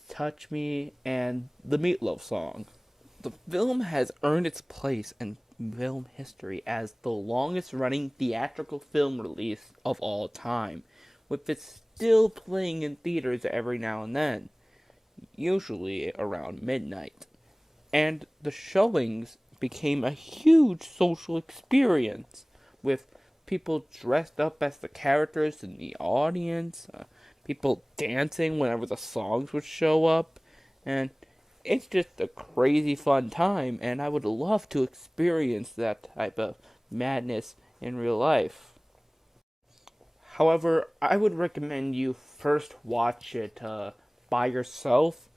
Touch Me, and the Meatloaf song. The film has earned its place in film history as the longest running theatrical film release of all time, with it still playing in theaters every now and then, usually around midnight. And the showings became a huge social experience, with people dressed up as the characters in the audience, people dancing whenever the songs would show up, and it's just a crazy fun time, and I would love to experience that type of madness in real life. However, I would recommend you first watch it by yourself,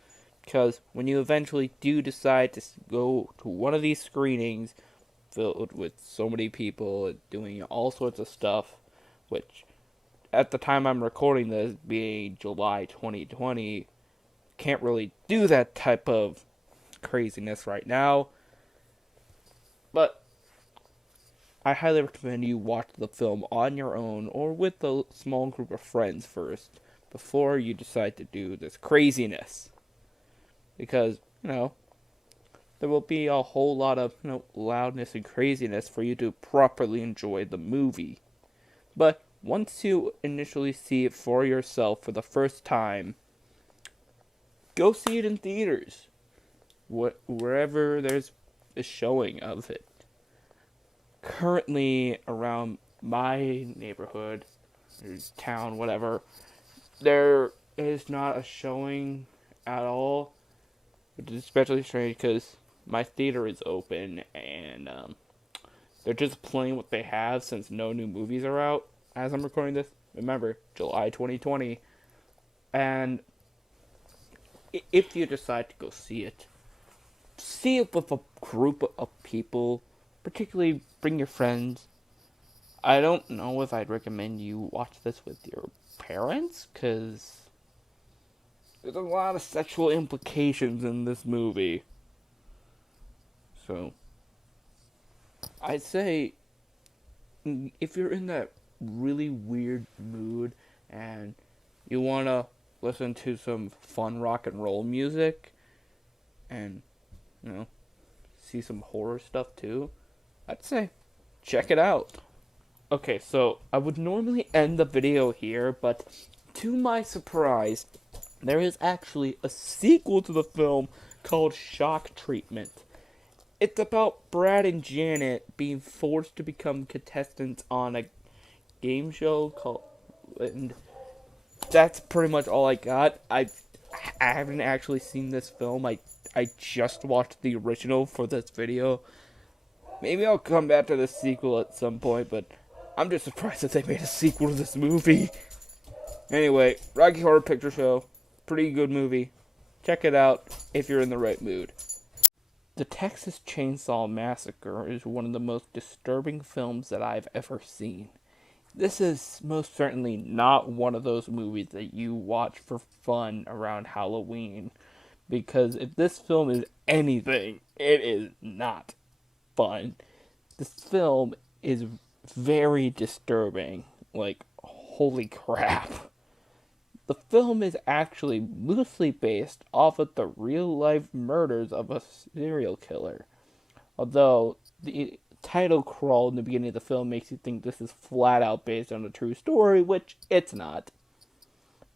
because when you eventually do decide to go to one of these screenings filled with so many people doing all sorts of stuff, which at the time I'm recording this, being July 2020, can't really do that type of craziness right now. But I highly recommend you watch the film on your own or with a small group of friends first before you decide to do this craziness. Because, there will be a whole lot of, loudness and craziness for you to properly enjoy the movie. But once you initially see it for yourself for the first time, go see it in theaters, wherever there's a showing of it. Currently, around my neighborhood, or town, whatever, there is not a showing at all, which is especially strange because my theater is open, and they're just playing what they have since no new movies are out as I'm recording this. Remember, July 2020. And if you decide to go see it with a group of people, particularly bring your friends. I don't know if I'd recommend you watch this with your parents, because there's a lot of sexual implications in this movie. So, I'd say, if you're in that really weird mood and you want to listen to some fun rock and roll music and, see some horror stuff too, I'd say check it out. Okay, so I would normally end the video here, but to my surprise, there is actually a sequel to the film called Shock Treatment. It's about Brad and Janet being forced to become contestants on a game show called, and that's pretty much all I got. I haven't actually seen this film. I just watched the original for this video. Maybe I'll come back to the sequel at some point, but I'm just surprised that they made a sequel to this movie. Anyway, Rocky Horror Picture Show, pretty good movie. Check it out if you're in the right mood. The Texas Chainsaw Massacre is one of the most disturbing films that I've ever seen. This is most certainly not one of those movies that you watch for fun around Halloween, because if this film is anything, it is not fun. This film is very disturbing. Like, holy crap. The film is actually loosely based off of the real-life murders of a serial killer. Although, the title crawl in the beginning of the film makes you think this is flat out based on a true story, which it's not.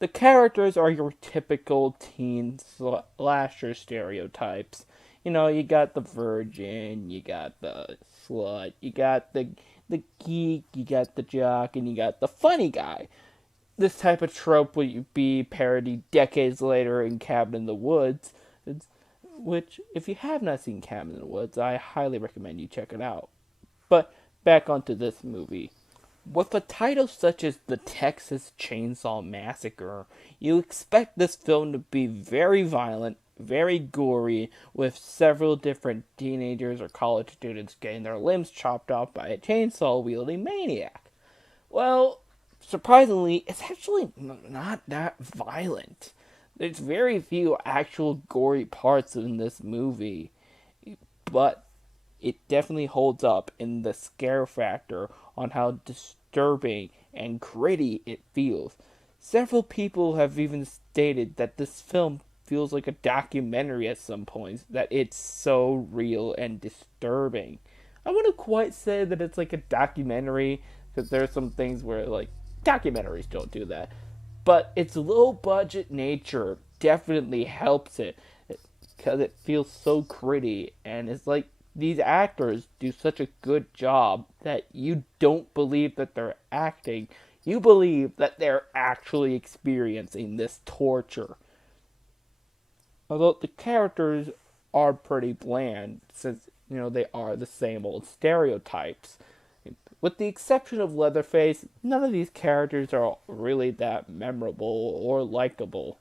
The characters are your typical teen slasher stereotypes. You got the virgin, you got the slut, you got the the geek, you got the jock, and you got the funny guy. This type of trope would be parodied decades later in Cabin in the Woods, which, if you have not seen Cabin in the Woods, I highly recommend you check it out. But back onto this movie. With a title such as The Texas Chainsaw Massacre, you expect this film to be very violent, very gory, with several different teenagers or college students getting their limbs chopped off by a chainsaw-wielding maniac. Well, surprisingly, it's actually not that violent. There's very few actual gory parts in this movie, but it definitely holds up in the scare factor on how disturbing and gritty it feels. Several people have even stated that this film feels like a documentary at some points, that it's so real and disturbing. I wouldn't quite say that it's like a documentary, because there are some things where, like, documentaries don't do that. But its low budget nature definitely helps it, because it feels so gritty, and it's like these actors do such a good job that you don't believe that they're acting. You believe that they're actually experiencing this torture. Although the characters are pretty bland, since, they are the same old stereotypes. With the exception of Leatherface, none of these characters are really that memorable or likable.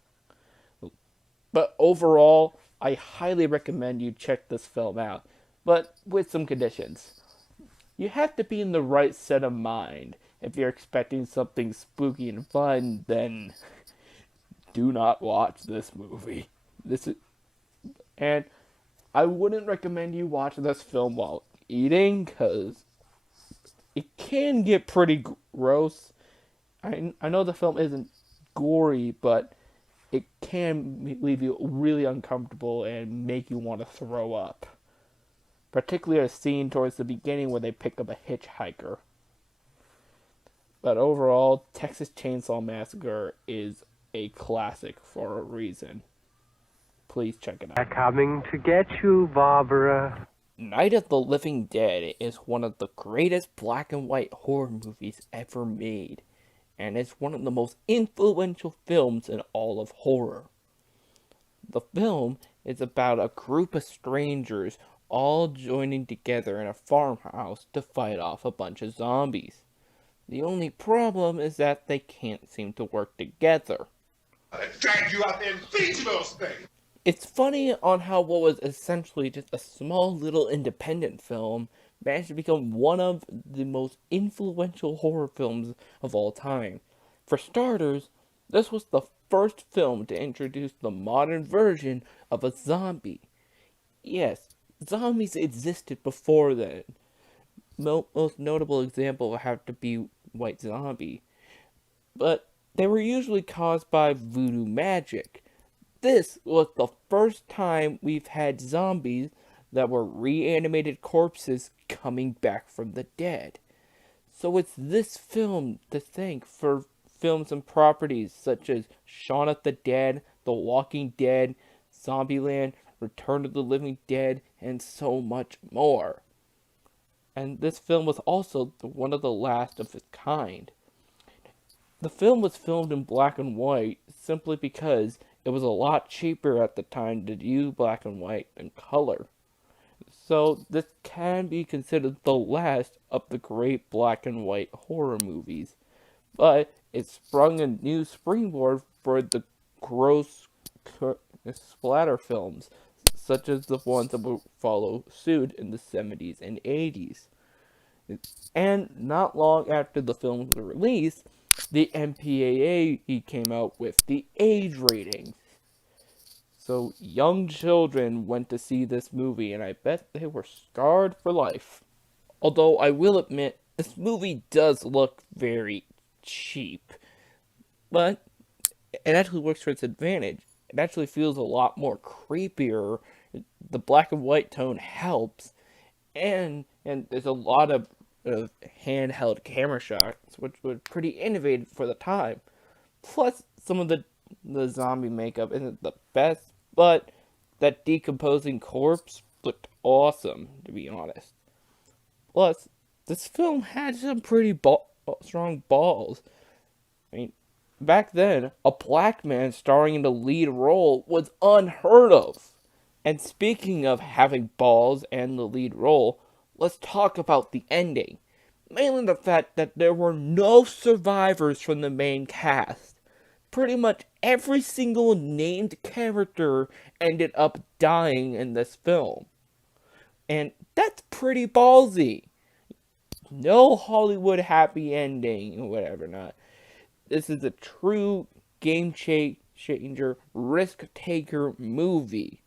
But overall, I highly recommend you check this film out, but with some conditions. You have to be in the right set of mind. If you're expecting something spooky and fun, then do not watch this movie. And I wouldn't recommend you watch this film while eating, because it can get pretty gross. I know the film isn't gory, but it can leave you really uncomfortable and make you want to throw up. Particularly a scene towards the beginning where they pick up a hitchhiker. But overall, Texas Chainsaw Massacre is a classic for a reason. Please check it out. They're coming to get you, Barbara. Night of the Living Dead is one of the greatest black and white horror movies ever made, and it's one of the most influential films in all of horror. The film is about a group of strangers all joining together in a farmhouse to fight off a bunch of zombies. The only problem is that they can't seem to work together. Drag you out there and feed you those things. It's funny on how what was essentially just a small little independent film managed to become one of the most influential horror films of all time. For starters, this was the first film to introduce the modern version of a zombie. Yes, zombies existed before then. Most notable example would have to be White Zombie. But they were usually caused by voodoo magic. This was the first time we've had zombies that were reanimated corpses coming back from the dead. So it's this film to thank for films and properties such as Shaun of the Dead, The Walking Dead, Zombieland, Return of the Living Dead, and so much more. And this film was also one of the last of its kind. The film was filmed in black and white simply because it was a lot cheaper at the time to use black and white than color. So this can be considered the last of the great black and white horror movies. But it sprung a new springboard for the gross splatter films, such as the ones that would follow suit in the 70s and 80s. And not long after the film was released, the MPAA came out with the age ratings. So young children went to see this movie, and I bet they were scarred for life. Although I will admit, this movie does look very cheap, but it actually works to its advantage. It actually feels a lot more creepier. The black and white tone helps, and there's a lot of handheld camera shots, which were pretty innovative for the time. Plus, some of the zombie makeup isn't the best, but that decomposing corpse looked awesome, to be honest. Plus, this film had some pretty strong balls. I mean, back then, a black man starring in the lead role was unheard of. And speaking of having balls and the lead role, let's talk about the ending. Mainly the fact that there were no survivors from the main cast. Pretty much every single named character ended up dying in this film. And that's pretty ballsy. No Hollywood happy ending or whatever not. This is a true game changer, risk taker movie.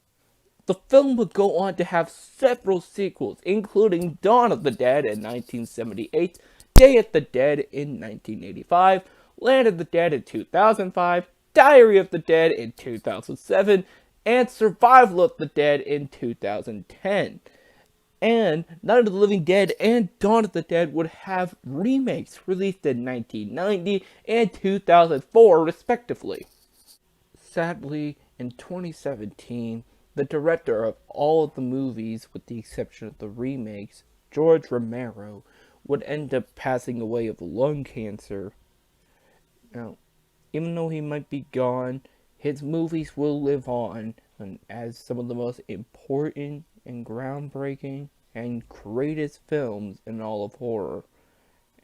The film would go on to have several sequels, including Dawn of the Dead in 1978, Day of the Dead in 1985, Land of the Dead in 2005, Diary of the Dead in 2007, and Survival of the Dead in 2010. And Night of the Living Dead and Dawn of the Dead would have remakes released in 1990 and 2004, respectively. Sadly, in 2017, the director of all of the movies, with the exception of the remakes, George Romero, would end up passing away of lung cancer. Now, even though he might be gone, his movies will live on as some of the most important and groundbreaking and greatest films in all of horror.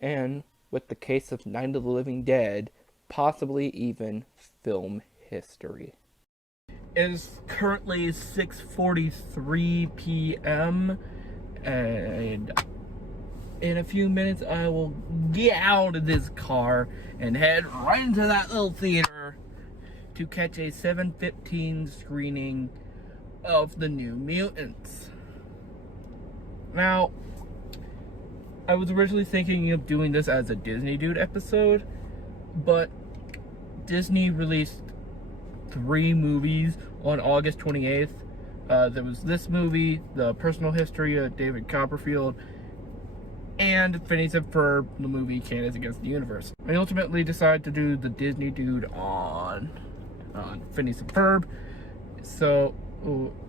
And, with the case of Night of the Living Dead, possibly even film history. It is currently 6:43 p.m. and in a few minutes I will get out of this car and head right into that little theater to catch a 7:15 screening of the New Mutants. Now, I was originally thinking of doing this as a Disney Dude episode, but Disney released 3 movies on August 28th. There was this movie, The Personal History of David Copperfield, and Phineas and Ferb, the movie Candace Against the Universe. I ultimately decided to do the Disney Dude on Phineas and Ferb,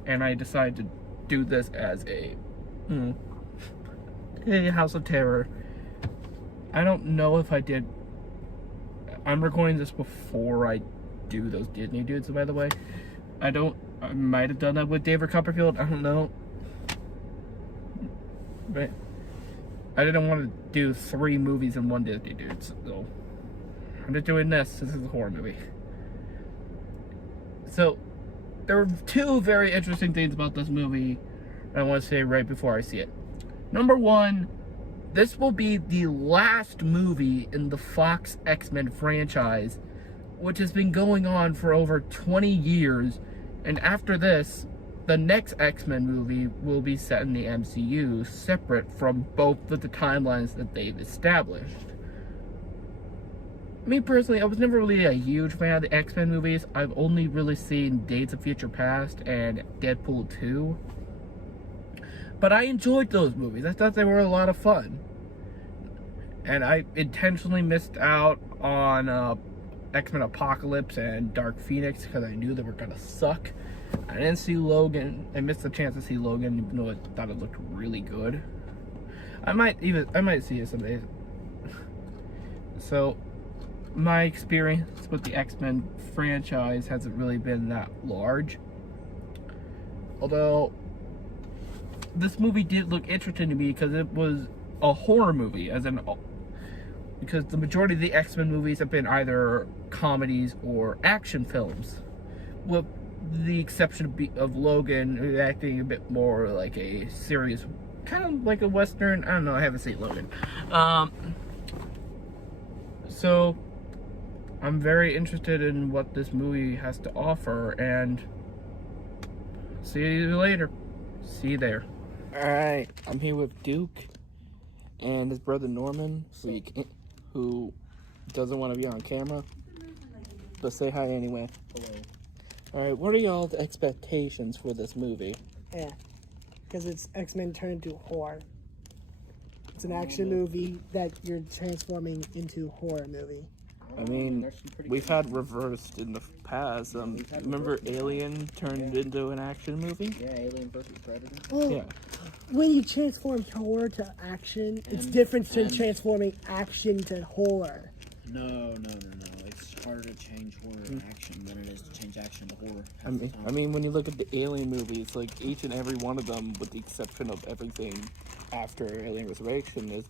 and I decided to do this as a House of Terror. I don't know if I did. I'm recording this before I do those Disney Dudes, by the way. I might have done that with David Copperfield, I don't know. But I didn't want to do 3 movies in one Disney Dude, so I'm just doing this. This is a horror movie. So, there were 2 very interesting things about this movie I want to say right before I see it. Number 1, this will be the last movie in the Fox X-Men franchise, which has been going on for over 20 years, and after this, the next X-Men movie will be set in the MCU, separate from both of the timelines that they've established. Me personally, I was never really a huge fan of the X-Men movies. I've only really seen Days of Future Past and Deadpool 2. But I enjoyed those movies. I thought they were a lot of fun. And I intentionally missed out on X-Men Apocalypse and Dark Phoenix because I knew they were gonna suck. I didn't see Logan. I missed the chance to see Logan, even though I thought it looked really good. I might see it someday. So, my experience with the X-Men franchise hasn't really been that large. Although, this movie did look interesting to me because it was a horror movie, because the majority of the X-Men movies have been either comedies or action films, with the exception of Logan acting a bit more like a serious, kind of like a Western. I don't know, I haven't seen Logan. So, I'm very interested in what this movie has to offer, and see you later. See you there. Alright, I'm here with Duke and his brother Norman, who doesn't want to be on camera, but say hi anyway. Hello. Alright, what are y'all's expectations for this movie? Yeah, because it's X-Men turned into horror. It's an action movie that you're transforming into horror movie. I mean, we've had reversed in the past. Remember Alien turned into an action movie? Yeah, Alien vs. Predator. Well, Yeah. when you transform horror to action, it's different than transforming action to horror. No. It's harder to change horror to action than it is to change action to horror. I mean, when you look at the Alien movies, like each and every one of them, with the exception of everything after Alien Resurrection, is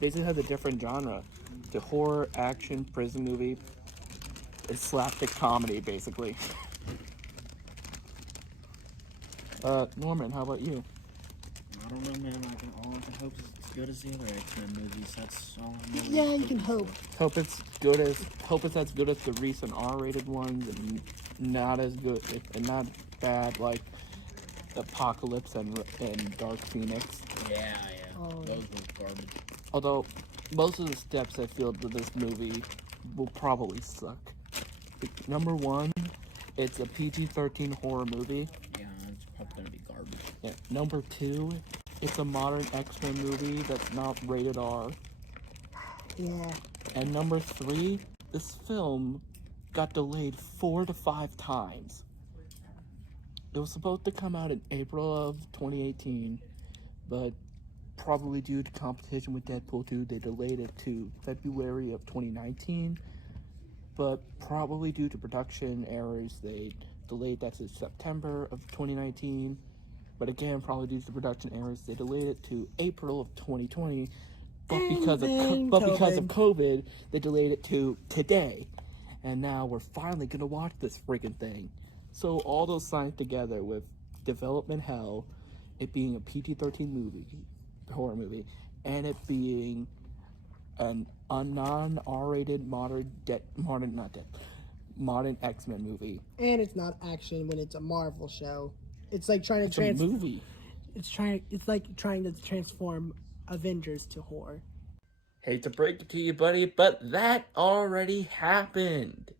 basically has a different genre. The horror, action, prison movie. It's slapstick comedy, basically. Norman, how about you? I don't know, man. All I can hope is as good as the other X-Men movies. That's all I know. Yeah, you can hope. Hope it's as good as the recent R-rated ones, and not as good and not bad like Apocalypse and Dark Phoenix. Yeah. Those were garbage. Although most of the steps I feel to this movie will probably suck. Number one, it's a PG-13 horror movie. Yeah, it's probably gonna be garbage. Yeah. Number two, it's a modern X-Men movie that's not rated R. Yeah. And number three, this film got delayed 4 to 5 times. It was supposed to come out in April of 2018, but probably due to competition with Deadpool 2, they delayed it to February of 2019. But probably due to production errors, they delayed that to September of 2019. But again, probably due to production errors, they delayed it to April of 2020. But because of COVID, they delayed it to today. And now we're finally gonna watch this freaking thing. So all those signs together with development hell, it being a PG-13 movie, horror movie, and it being a non-R-rated modern X-Men movie. And it's not action when it's a Marvel show. It's like trying to It's a movie. It's like trying to transform Avengers to horror. Hate to break it to you, buddy, but that already happened.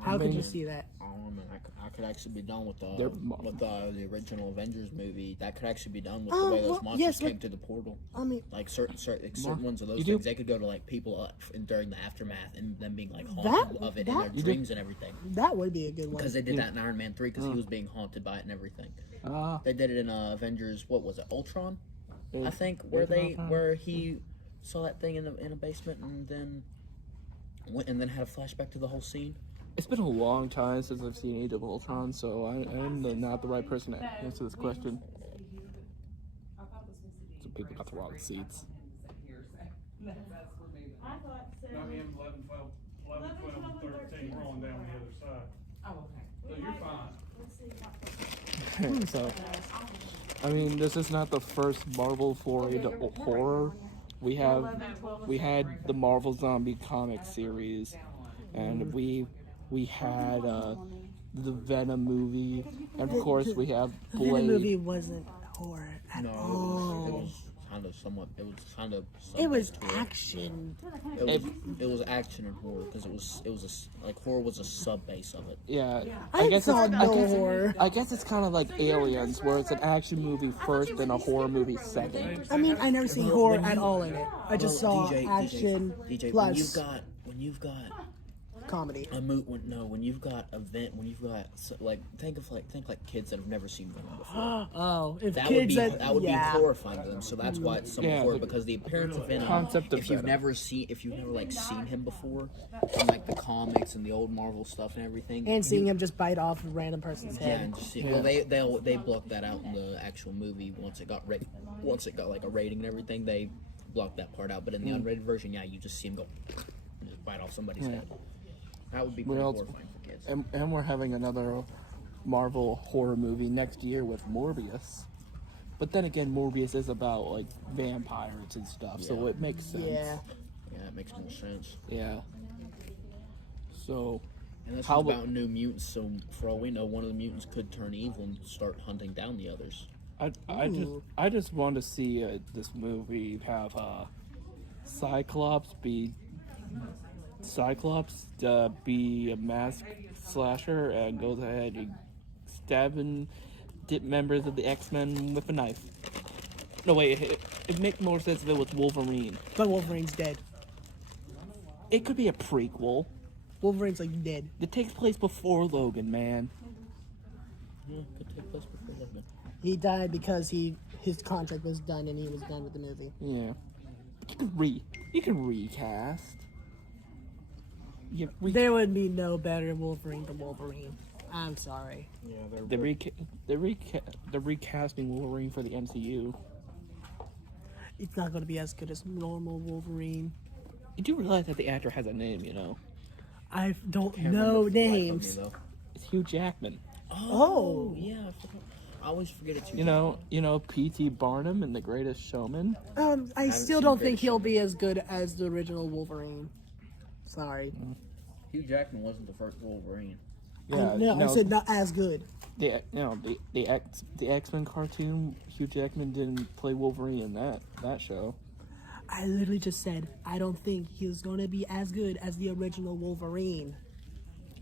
How could you see that? I could actually be done with the original Avengers movie. That could actually be done with the way those monsters came to the portal. I mean, like certain ones of those things, they could go to like people during the aftermath and them being like haunted of it in their dreams and everything. That would be a good one. Because they did that in Iron Man 3 because he was being haunted by it and everything. They did it in Avengers. What was it? Ultron, I think, where he saw that thing in a basement and then went and then had a flashback to the whole scene. It's been a long time since I've seen Age of Ultron, so I'm not the right person to answer this question. Some people got the wrong seats. No, M 11, 12, 13. We're on down the other side. Oh, okay. So you're fine. So, I mean, this is not the first Marvel foray to horror. We had the Marvel Zombie comic series, and we had the Venom movie, and of course we have Blade. The Venom movie wasn't horror at all. It was kind of somewhat. It was action. It was action and horror because it was horror was a sub base of it. Yeah, I guess it's kind of like Aliens, where it's an action movie first, then a horror movie second. I mean, I never seen horror at all in it. I just saw action plus when you've got comedy. When you've got think like kids that have never seen Venom before. That would be horrifying to them. So that's why it's somewhat horror, because the appearance of Venom. If you've never seen him before, from like the comics and the old Marvel stuff and everything, and seeing him just bite off a random person's head. And just well, they blocked that out in the actual movie once it got like a rating and everything. They blocked that part out, but in the unrated version, you just see him go and just bite off somebody's head. That would be pretty horrifying for kids. And we're having another Marvel horror movie next year with Morbius. But then again, Morbius is about like vampires and stuff, so it makes sense. Yeah, it makes more sense. Yeah. So, and this is about new mutants. So for all we know, one of the mutants could turn evil and start hunting down the others. I just want to see this movie have Cyclops be a mask slasher and goes ahead and stabbing members of the X-Men with a knife. No, wait, it makes more sense if it was Wolverine. But Wolverine's dead. It could be a prequel. Wolverine's like dead. It takes place before Logan, man. Yeah, could take place before Logan. He died because his contract was done and he was done with the movie. Yeah. You can recast. There would be no better Wolverine than Wolverine. I'm sorry. Yeah, They're recasting Wolverine for the MCU. It's not going to be as good as normal Wolverine. You do realize that the actor has a name, you know? I don't know names. It's Hugh Jackman. Oh, yeah, I forgot. I always forget it's You know P.T. Barnum in The Greatest Showman? I still don't think he'll be as good as the original Wolverine. Sorry. Hugh Jackman wasn't the first Wolverine. Yeah, I said not as good. The X-Men cartoon, Hugh Jackman didn't play Wolverine in that show. I literally just said I don't think he's going to be as good as the original Wolverine.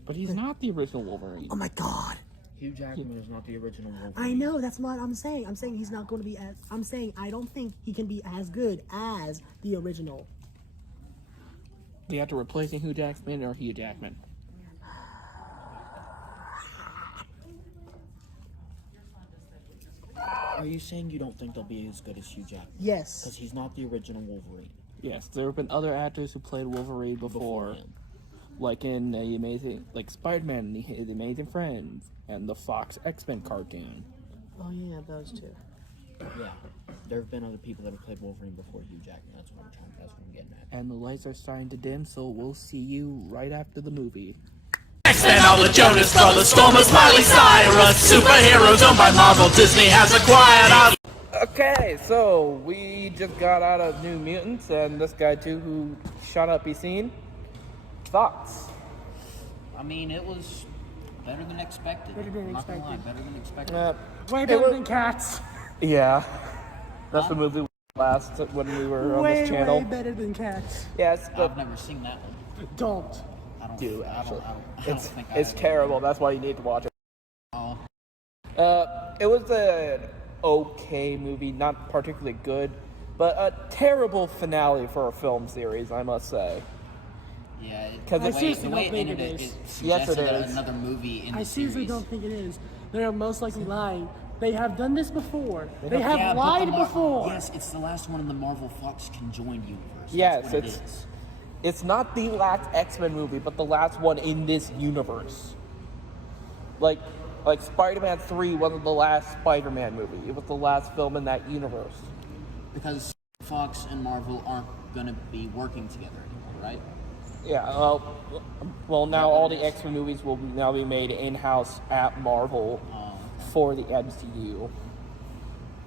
But he's not the original Wolverine. Oh my god. Hugh Jackman is not the original Wolverine. I know, that's what I'm saying. I'm saying he's not going to be as... I'm saying I don't think he can be as good as the original. The actor replacing Hugh Jackman or Hugh Jackman? Are you saying you don't think they'll be as good as Hugh Jackman? Yes. Because he's not the original Wolverine. Yes, there have been other actors who played Wolverine before him. Like in Spider-Man and the Amazing Friends and the Fox X-Men cartoon. Oh yeah, those two. Yeah, there have been other people that have played Wolverine before Hugh Jackman. That's what I'm getting at. And the lights are starting to dim, so we'll see you right after the movie. X-Men, all the Jonas Brothers, Stormers, Miley Cyrus, superheroes owned by Marvel, Disney has acquired. Okay, so we just got out of New Mutants, and this guy too who shot up his scene. Thoughts? I mean, it was better than expected. Better than expected. Better than expected. Way better than Cats. Yeah, that's the movie last when we were on this channel. Way better than Cats. Yes, but I've never seen that one. Don't. It's terrible. That's why you need to watch it. Oh. It was an okay movie, not particularly good, but a terrible finale for a film series, I must say. Yeah, because the way it ended it yes, it is. Another movie in I the seriously series. don't think it is. They're most likely lying. They have done this before. They have lied before. Yes, it's the last one in the Marvel Fox conjoined universe. Yes, That's it's not the last X-Men movie, but the last one in this universe. Like Spider-Man 3 wasn't the last Spider-Man movie. It was the last film in that universe. Because Fox and Marvel aren't going to be working together anymore, right? Yeah, well, now all the X-Men movies will now be made in-house at Marvel for the MCU.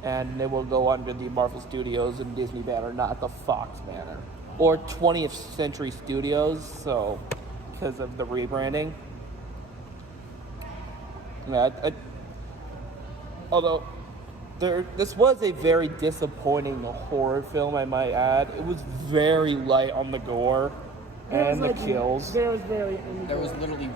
And they will go under the Marvel Studios and Disney banner, not the Fox banner. Or 20th Century Studios, so, because of the rebranding. Yeah, although, this was a very disappointing horror film, I might add. It was very light on the gore. And the kills. There was literally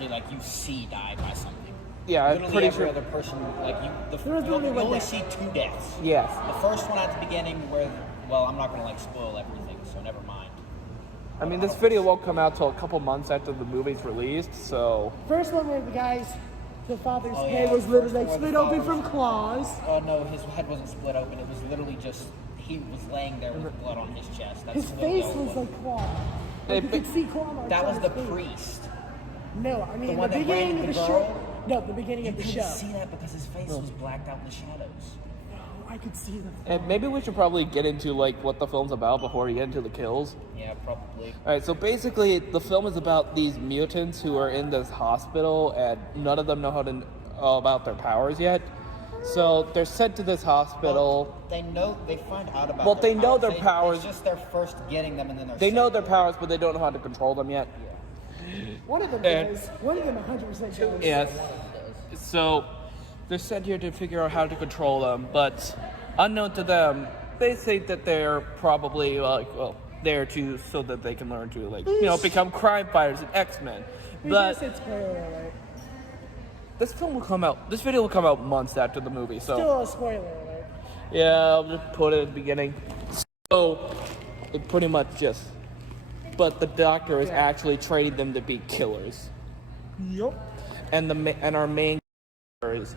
like you see die by something. Yeah, literally I'm pretty every sure. Other person, like you literally only see 2 deaths. Yes. The first one at the beginning, where I'm not gonna spoil everything, so never mind. I mean, this video won't come out till a couple months after the movie's released, so. First one where the father's head was literally split open from claws. Oh no, his head wasn't split open. It was literally just he was laying there with blood on his chest. That's His face was like claw. Like you could see claw marks. That was on the his face. priest. No, I mean The one the that ran beginning of the the girl? show. No, the beginning of the show. You couldn't see that because his face was blacked out in the shadows. I could see them. And maybe we should probably get into what the film's about before we get into the kills. Yeah, probably. Alright, so basically the film is about these mutants who are in this hospital and none of them know about their powers yet. So they're sent to this hospital. Well, they find out about. Well, their they know powers. their powers. It's just they're first getting them, and then They know their powers, but they don't know how to control them yet. One of them does. One of them 100% does. Yes. So they're sent here to figure out how to control them, but unknown to them, they think that they're probably there so that they can learn to become crime fighters and X-Men. But Said spoiler alert. this video will come out months after the movie, so. Still a spoiler alert. Yeah, I'll just put it at the beginning. So, it pretty much just but the Doctor is actually training them to be killers. Yup. And our main character's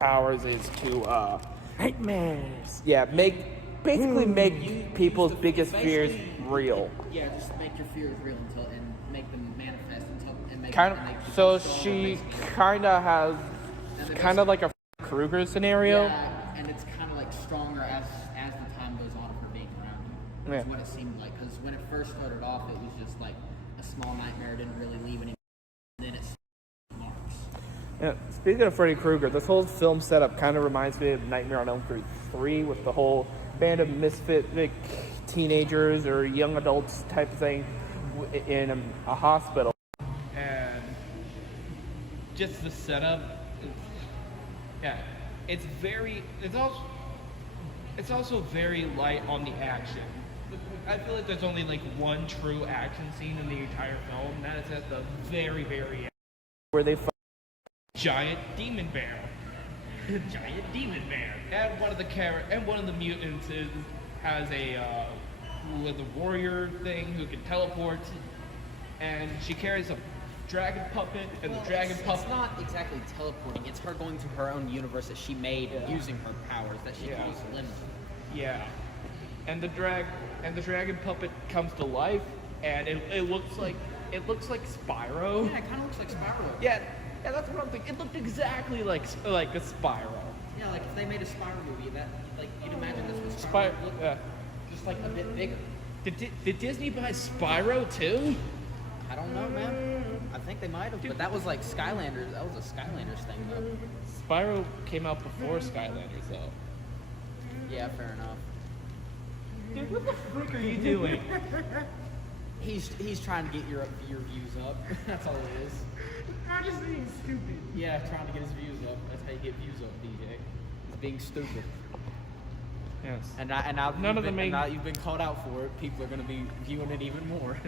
powers is to Nightmares. make people's biggest fears real. Yeah, just make your fears real and make them manifest and make Kind of. and make them So stronger, she basically. kind of has And kind of like a Krueger scenario. Yeah, and it's kind of like stronger as the time goes on of her being around you. That's what it seemed like. Because when it first started off, it was just like a small nightmare, didn't really leave any. And then it marks. Yeah, speaking of Freddy Krueger, this whole film setup kind of reminds me of Nightmare on Elm Street 3 with the whole band of misfit teenagers or young adults type of thing in a hospital. And just the setup, it's also very light on the action. I feel like there's only like one true action scene in the entire film, and that is at the very, very end, where they fight giant demon bear. And one of the mutants has a with a warrior thing who can teleport, and she carries a dragon puppet, and the dragon puppet. It's not exactly teleporting. It's her going to her own universe that she made using her powers that she can use limited. Yeah, and the dragon puppet comes to life, and it looks like Spyro. Yeah, it kind of looks like Spyro. Yeah, that's what I'm thinking. It looked exactly like a Spyro. Yeah, like if they made a Spyro movie, that like you'd imagine this was Spyro. Just like a bit bigger. Did Disney buy Spyro too? I don't know, man. I think they might have, but that was like Skylanders. That was a Skylanders thing, though. Spyro came out before Skylanders, though. Yeah, fair enough. Dude, what the frick are you doing? He's trying to get your views up. That's all it is. I'm just being stupid. Yeah, trying to get his views up. That's how you get views up, DJ. He's being stupid. Yes. And now you've been called out for it. People are going to be viewing it even more.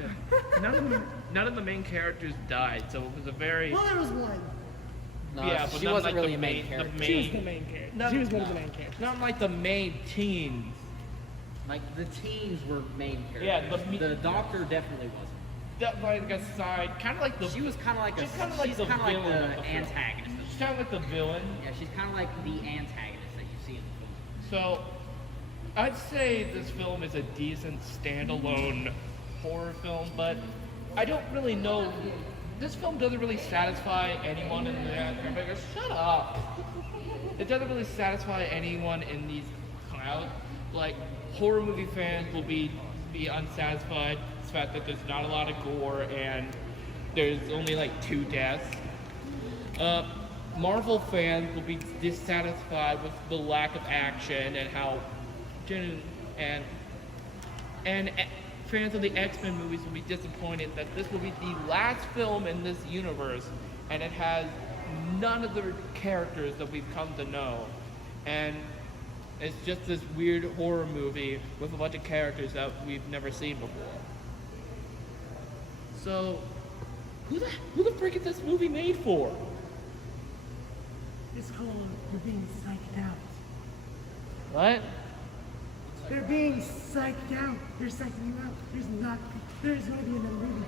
None of the main characters died, so it was a very. Well, there was one. No, Yeah, but she not wasn't like really the a main character. She was the main character. She was one of the main characters. Not like the main teens. Like the teens were main characters. Yeah, the doctor definitely wasn't. That like a side, kind of like the. She was kind of like She's kind of like the kinda villain of like the the film. antagonist. She's kind of like the villain. Yeah, she's kind of like the antagonist that you see in the film. So, I'd say this film is a decent standalone horror film, but I don't really know. This film doesn't really satisfy anyone in the. Shut up! It doesn't really satisfy anyone in these crowds. Like, horror movie fans will be unsatisfied with the fact that there's not a lot of gore and there's only like 2 deaths. Marvel fans will be dissatisfied with the lack of action and how and fans of the X-Men movies will be disappointed that this will be the last film in this universe and it has none of the characters that we've come to know, and it's just this weird horror movie with a bunch of characters that we've never seen before. So, who the frick is this movie made for? It's called You're Being Psyched Out. What? They're being psyched out. They're psyching you out. There's going to be another movie.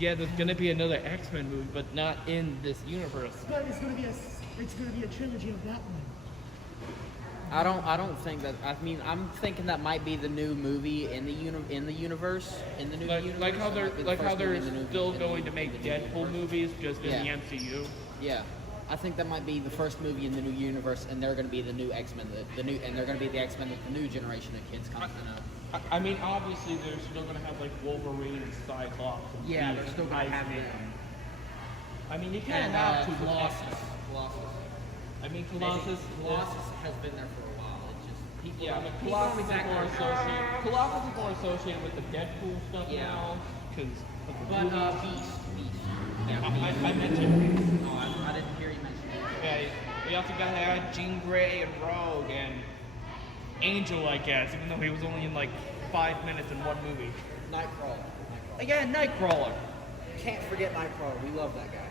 Yeah, there's gonna be another X-Men movie, but not in this universe. But it's going to be a trilogy of that one. I don't think that. I mean, I'm thinking that might be the new movie in the universe. In the new universe. Like how they're still going to make movie Deadpool movies just in Yeah. the MCU. Yeah, I think that might be the first movie in the new universe, and they're going to be the new X-Men, and they're going to be the X-Men that the new generation of kids come to know. I mean, obviously they're still gonna have like Wolverine and Cyclops. And Yeah, Beast they're still and going to have Iceman. it. I mean, you can't And have two Colossus. I mean, Colossus. Colossus has been there for a while. It's just people. Yeah, but people Colossus don't exactly is more associated with the Deadpool stuff now, because. But Beast. Yeah, I mentioned Beast. No, I didn't hear you mention it. Yeah, we also got to have Jean Grey and Rogue and Angel, I guess, even though he was only in like 5 minutes in one movie. Nightcrawler. Yeah, Nightcrawler. Can't forget Nightcrawler. We love that guy.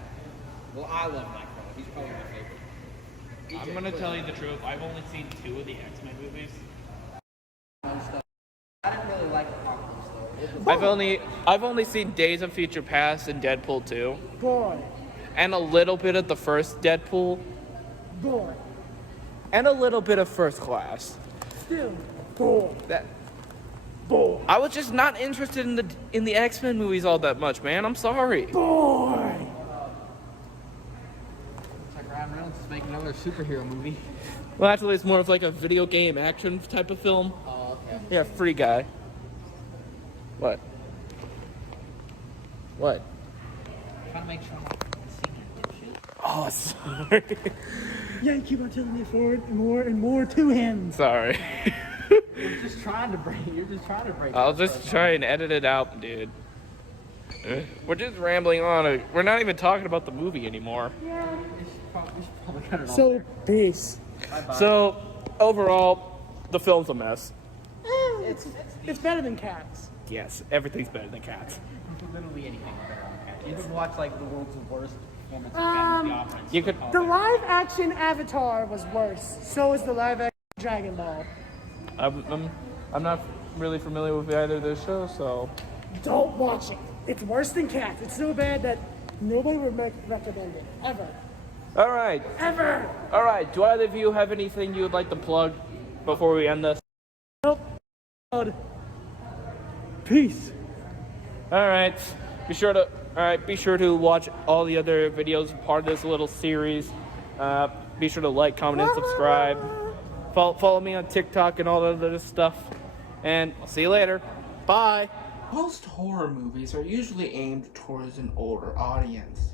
Well, I love Nightcrawler. He's probably my favorite. I'm gonna tell you the truth. I've only seen 2 of the X-Men movies. I didn't really like Apocalypse though. I've only seen Days of Future Past and Deadpool 2. Boy. And a little bit of the first Deadpool. Boy. And a little bit of First Class. Still. Boy. That. Boy. I was just not interested in the X-Men movies all that much, man. I'm sorry. Boy. It's like Ryan Reynolds is making another superhero movie. Well, actually, it's more of like a video game action type of film. Oh, okay. Yeah, Free Guy. What? What? I'm trying to make sure I'm not seeing that shit. Oh, sorry. Yeah, you keep on telling me forward more and more to him. Sorry. You're just trying to break. I'll just try and edit it out, dude. We're just rambling on. We're not even talking about the movie anymore. Yeah. We should probably cut it off So, there. peace. Bye-bye. So, overall, the film's a mess. It's better than Cats. Yes, everything's better than Cats. Literally anything better on Cats. You could watch like the world's worst performance of Phantom of the Opera. You could. The live action Avatar was worse. So is the live action Dragon Ball. I'm not really familiar with either of those shows, so. Don't watch it. It's worse than Cats. It's so bad that nobody would recommend it. Ever. All right. Ever. All right. Do either of you have anything you would like to plug before we end this? Nope. Peace. All right. Be sure to watch all the other videos part of this little series. Be sure to like, comment, and subscribe. Follow me on TikTok and all that other stuff. And I'll see you later. Bye. Most horror movies are usually aimed towards an older audience.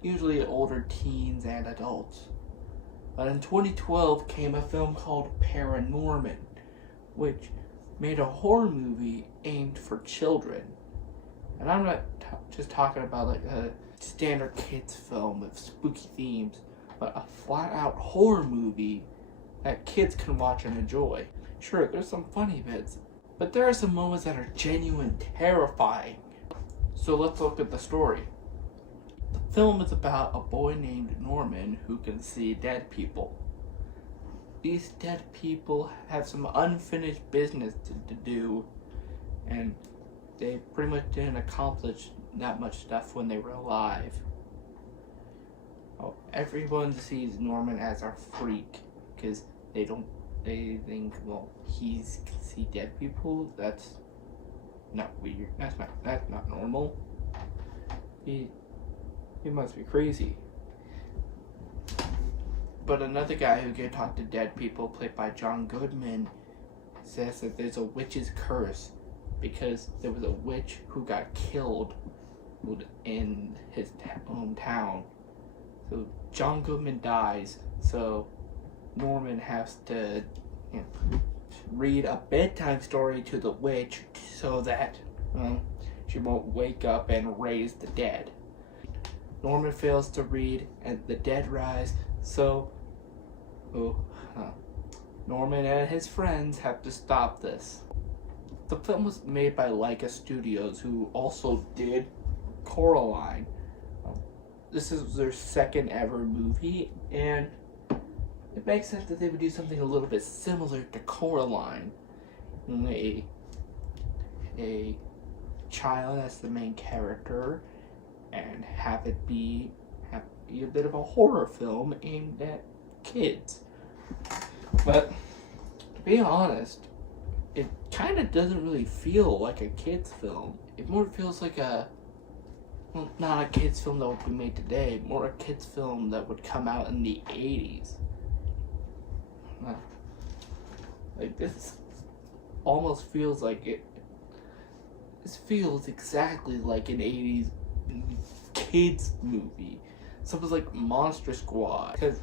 Usually older teens and adults. But in 2012 came a film called Paranorman, which made a horror movie aimed for children. And I'm not just talking about like a standard kids film with spooky themes, but a flat-out horror movie that kids can watch and enjoy. Sure, there's some funny bits, but there are some moments that are genuine terrifying. So let's look at the story. The film is about a boy named Norman who can see dead people. These dead people have some unfinished business to do, and they pretty much didn't accomplish that much stuff when they were alive. Oh, everyone sees Norman as a freak, because they think, well, he can see dead people. That's not weird. That's not normal. He must be crazy. But another guy who can talk to dead people, played by John Goodman, says that there's a witch's curse because there was a witch who got killed in his hometown. So John Goodman dies, so Norman has to read a bedtime story to the witch so that she won't wake up and raise the dead. Norman fails to read and the dead rise, so Norman and his friends have to stop this. The film was made by Leica Studios, who also did Coraline. This is their second ever movie, and it makes sense that they would do something a little bit similar to Coraline. A child as the main character, and have it be a bit of a horror film aimed at kids. But to be honest, it kind of doesn't really feel like a kids film. It more feels like not a kids film that would be made today, more a kids film that would come out in the 80s. Like, this almost feels like it. This feels exactly like an 80s kids movie. Something like Monster Squad. Because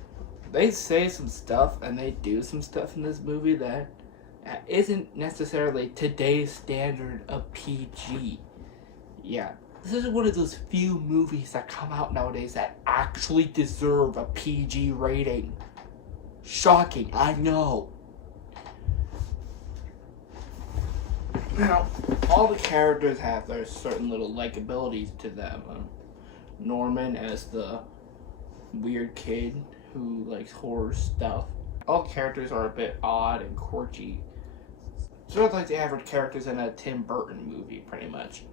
they say some stuff and they do some stuff in this movie that isn't necessarily today's standard of PG. Yeah, this is one of those few movies that come out nowadays that actually deserve a PG rating. Shocking, I know. Now, all the characters have their certain little likabilities to them. Norman as the weird kid who likes horror stuff. All characters are a bit odd and quirky. sort of like the average characters in a Tim Burton movie, pretty much.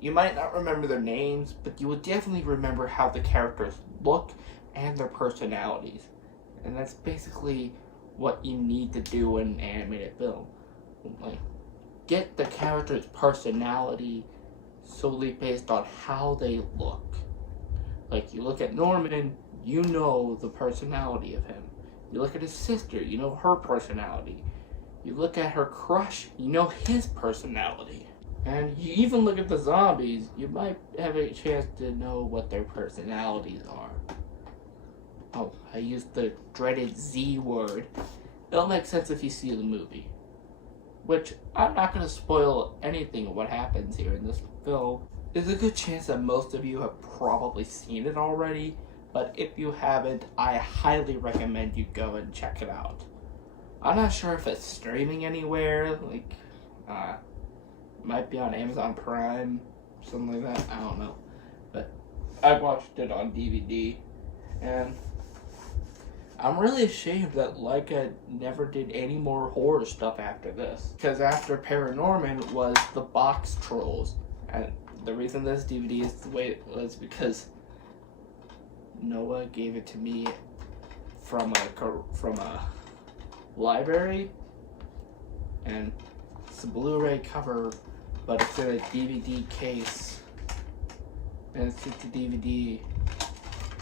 You might not remember their names, but you will definitely remember how the characters look and their personalities. And that's basically what you need to do in an animated film. Like, get the character's personality solely based on how they look. Like, you look at Norman, you know the personality of him. You look at his sister, you know her personality. You look at her crush, you know his personality. And you even look at the zombies, you might have a chance to know what their personalities are. Oh, I used the dreaded Z word. It'll make sense if you see the movie. Which, I'm not going to spoil anything of what happens here in this film. There's a good chance that most of you have probably seen it already, but if you haven't, I highly recommend you go and check it out. I'm not sure if it's streaming anywhere, like, might be on Amazon Prime, something like that, I don't know. But I watched it on DVD, and I'm really ashamed that Leica never did any more horror stuff after this. Because after Paranorman was the Box Trolls. And the reason this DVD is the way it was because Noah gave it to me from a library. And it's a Blu-ray cover, but it's in a DVD case. And it's just a DVD.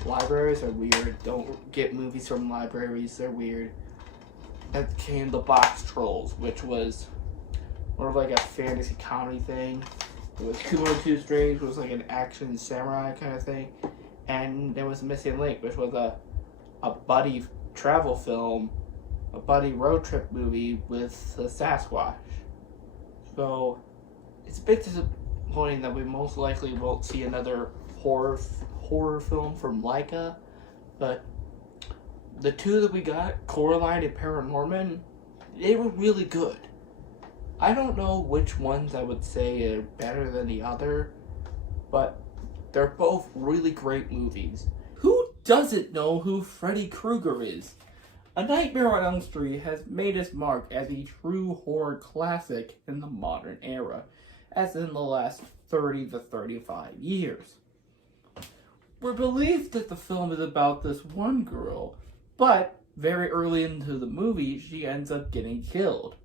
Libraries are weird. Don't get movies from libraries. They're weird. That came the Box Trolls, which was more of like a fantasy comedy thing. It was 202 Strange, was like an action samurai kind of thing. And there was Missing Link, which was a buddy travel film, a buddy road trip movie with a Sasquatch. So it's a bit disappointing that we most likely won't see another horror film from Leica, but the two that we got, Coraline and Paranorman, they were really good. I don't know which ones I would say are better than the other, but they're both really great movies. Who doesn't know who Freddy Krueger is? A Nightmare on Elm Street has made its mark as a true horror classic in the modern era, as in the last 30 to 35 years. We're believed that the film is about this one girl, but very early into the movie, she ends up getting killed.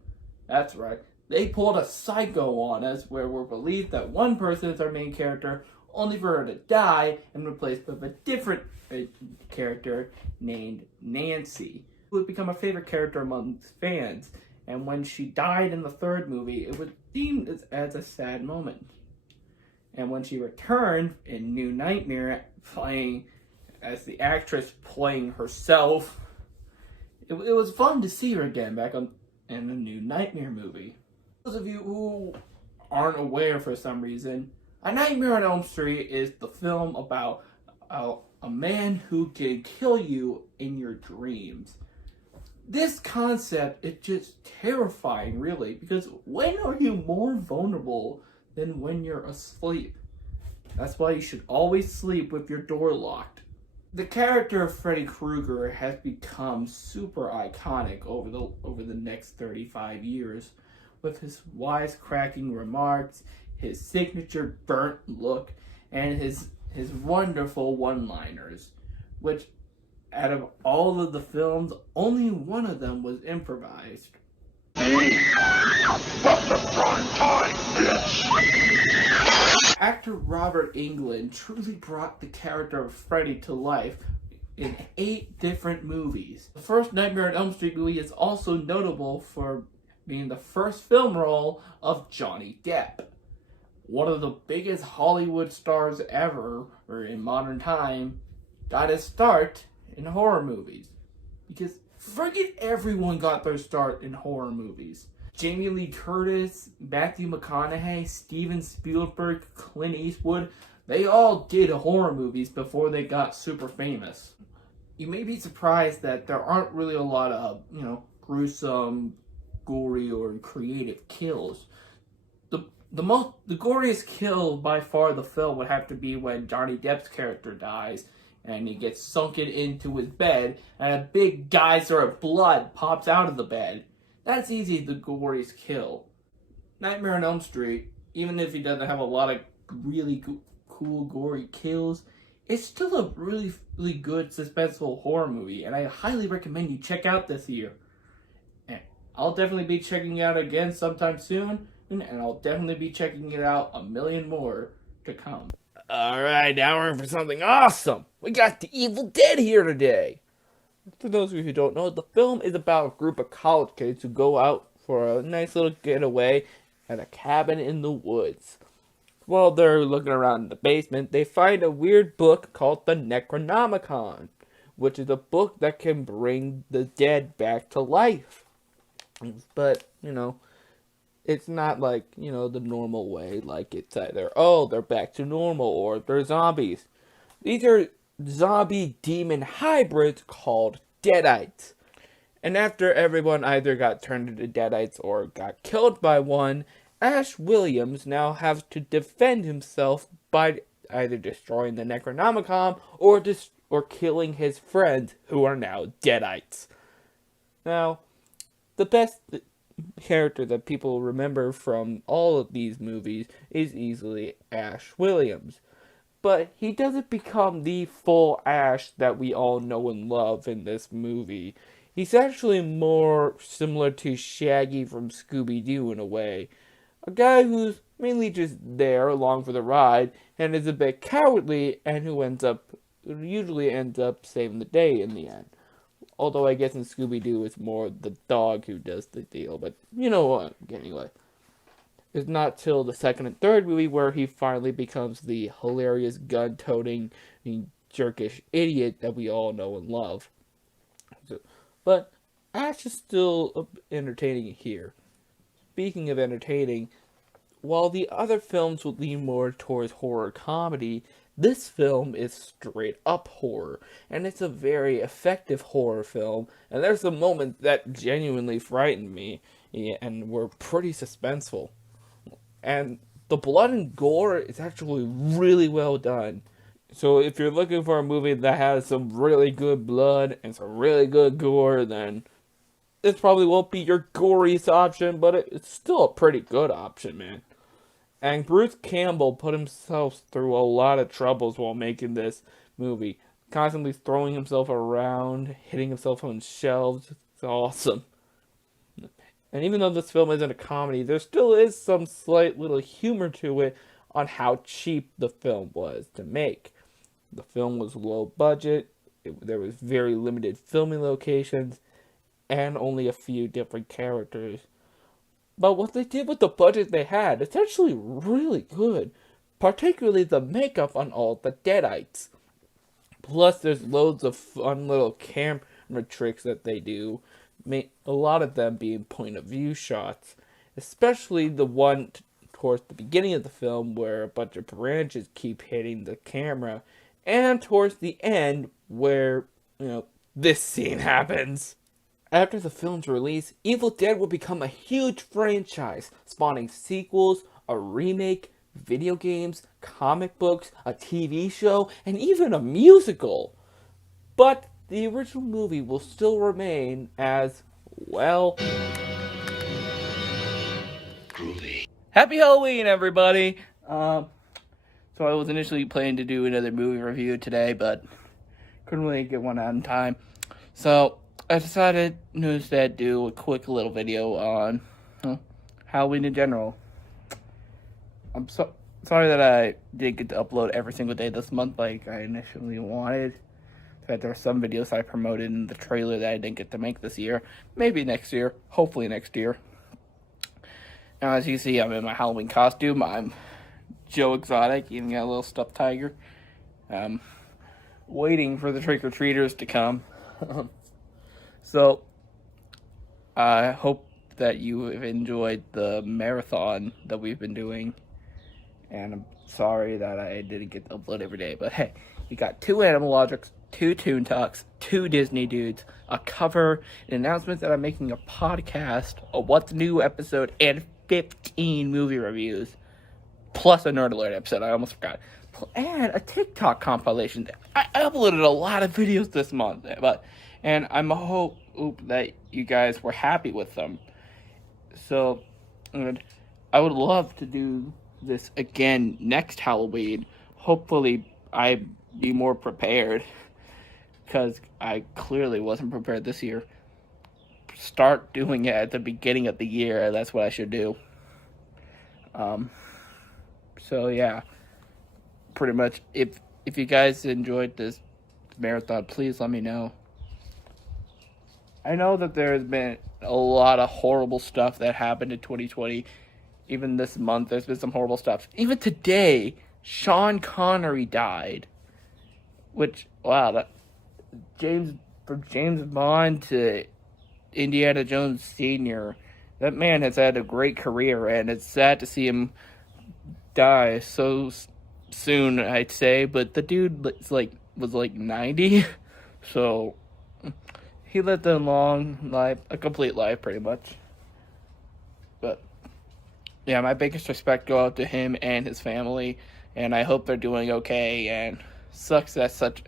That's right, they pulled a psycho on us where we're believed that one person is our main character, only for her to die and replaced with a different character named Nancy, who would become a favorite character amongst fans. And when she died in the third movie, it was deemed as a sad moment. And when she returned in New Nightmare, playing as the actress playing herself, it was fun to see her again back in the New Nightmare movie. Those of you who aren't aware for some reason, A Nightmare on Elm Street is the film about a man who can kill you in your dreams. This concept is just terrifying, really, because when are you more vulnerable than when you're asleep? That's why you should always sleep with your door locked. The character of Freddy Krueger has become super iconic over the next 35 years, with his wisecracking remarks, his signature burnt look, and his wonderful one-liners, which out of all of the films, only one of them was improvised. Actor Robert Englund truly brought the character of Freddy to life in 8 different movies. The first Nightmare on Elm Street movie is also notable for being the first film role of Johnny Depp, one of the biggest Hollywood stars ever, or in modern time, got his start in horror movies. Because forget everyone got their start in horror movies. Jamie Lee Curtis, Matthew McConaughey, Steven Spielberg, Clint Eastwood, they all did horror movies before they got super famous. You may be surprised that there aren't really a lot of, gruesome, gory, or creative kills. The goriest kill by far of the film would have to be when Johnny Depp's character dies and he gets sunken into his bed and a big geyser of blood pops out of the bed. That's easy to Gory's kill. Nightmare on Elm Street, even if he doesn't have a lot of really cool gory kills, it's still a really, really good suspenseful horror movie, and I highly recommend you check out this year. And I'll definitely be checking it out again sometime soon, and I'll definitely be checking it out a million more to come. Alright, now we're in for something awesome! We got The Evil Dead here today! For those of you who don't know, the film is about a group of college kids who go out for a nice little getaway at a cabin in the woods. While they're looking around in the basement, they find a weird book called the Necronomicon, which is a book that can bring the dead back to life. But, it's not like, the normal way, like it's either, they're back to normal, or they're zombies. These are zombie demon hybrids called Deadites. And after everyone either got turned into Deadites or got killed by one, Ash Williams now has to defend himself by either destroying the Necronomicon or killing his friends who are now Deadites. Now, the best character that people remember from all of these movies is easily Ash Williams. But he doesn't become the full Ash that we all know and love in this movie. He's actually more similar to Shaggy from Scooby-Doo in a way. A guy who's mainly just there along for the ride and is a bit cowardly and who usually ends up saving the day in the end. Although I guess in Scooby-Doo it's more the dog who does the deal, but you know what, anyway. It's not till the second and third movie where he finally becomes the hilarious gun-toting, jerkish idiot that we all know and love. But Ash is still entertaining here. Speaking of entertaining, while the other films would lean more towards horror comedy, this film is straight up horror, and it's a very effective horror film, and there's some moments that genuinely frightened me, and were pretty suspenseful. And the blood and gore is actually really well done. So if you're looking for a movie that has some really good blood and some really good gore, then this probably won't be your goriest option, but it's still a pretty good option, man. And Bruce Campbell put himself through a lot of troubles while making this movie. Constantly throwing himself around, hitting himself on shelves. It's awesome. And even though this film isn't a comedy, there still is some slight little humor to it on how cheap the film was to make. The film was low budget, there was very limited filming locations, and only a few different characters. But what they did with the budget they had, it's actually really good. Particularly the makeup on all the Deadites. Plus there's loads of fun little camera tricks that they do. A lot of them being point of view shots, especially the one towards the beginning of the film where a bunch of branches keep hitting the camera, and towards the end where, this scene happens. After the film's release, Evil Dead would become a huge franchise, spawning sequels, a remake, video games, comic books, a TV show, and even a musical. But the original movie will still remain as, well, Groovy. Happy Halloween, everybody! So I was initially planning to do another movie review today, but couldn't really get one out in time. So I decided to instead do a quick little video on Halloween in general. I'm sorry that I didn't get to upload every single day this month like I initially wanted. That there are some videos I promoted in the trailer that I didn't get to make this year. Maybe next year. Hopefully next year. Now, as you see, I'm in my Halloween costume. I'm Joe Exotic, eating a little stuffed tiger. Waiting for the trick-or-treaters to come. So, I hope that you have enjoyed the marathon that we've been doing. And I'm sorry that I didn't get to upload every day. But hey, you got 2 Animalogics, 2 Toon Talks, 2 Disney Dudes, a cover, an announcement that I'm making a podcast, a What's New episode, and 15 movie reviews. Plus a Nerd Alert episode, I almost forgot. And a TikTok compilation. I uploaded a lot of videos this month, and I'm hope that you guys were happy with them. So, and I would love to do this again next Halloween. Hopefully, I be more prepared, because I clearly wasn't prepared this year. Start doing it at the beginning of the year. That's what I should do. So yeah, pretty much. If you guys enjoyed this marathon, please let me know. I know that there's been a lot of horrible stuff that happened in 2020. Even this month, there's been some horrible stuff. Even today, Sean Connery died. Which, wow, that from James Bond to Indiana Jones Sr., that man has had a great career, and it's sad to see him die so soon, I'd say. But the dude was like 90, so he lived a long life, a complete life, pretty much. But yeah, my biggest respect go out to him and his family, and I hope they're doing okay. And sucks that such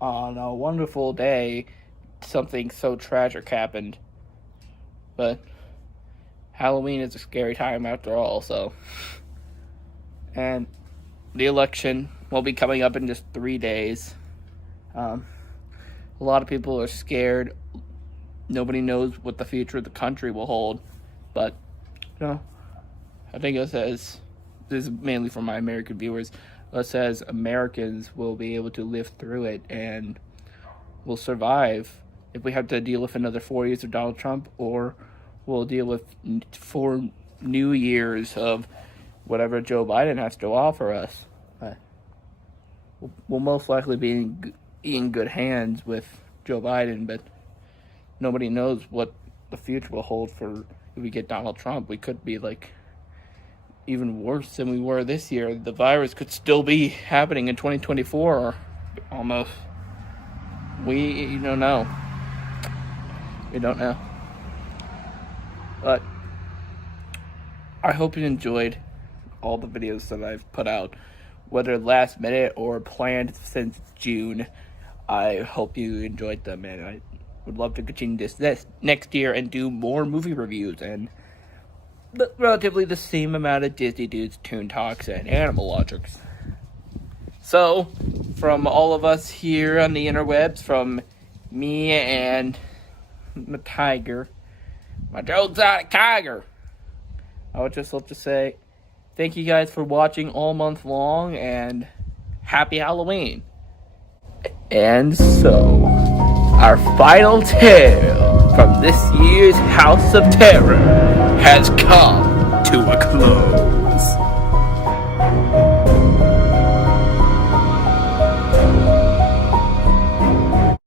on a wonderful day something so tragic happened. But Halloween is a scary time after all, so. And the election will be coming up in just 3 days. A lot of people are scared. Nobody knows what the future of the country will hold. But, you know, I think it says, this is mainly for my American viewers, it says Americans will be able to live through it and will survive if we have to deal with another 4 years of Donald Trump, or we'll deal with 4 new years of whatever Joe Biden has to offer us. We'll most likely be in good hands with Joe Biden, but nobody knows what the future will hold for if we get Donald Trump. We could be like even worse than we were this year. The virus could still be happening in 2024 almost. We don't know. We don't know. But I hope you enjoyed all the videos that I've put out, whether last minute or planned since June. I hope you enjoyed them, and I would love to continue this next year and do more movie reviews and relatively the same amount of Disney Dudes, Toon Talks, and Animal Logics. So, from all of us here on the interwebs, from me and the Tiger, my Joe Exotic Tiger, I would just love to say thank you guys for watching all month long, and happy Halloween. And so, our final tale from this year's House of Terror has come to a close.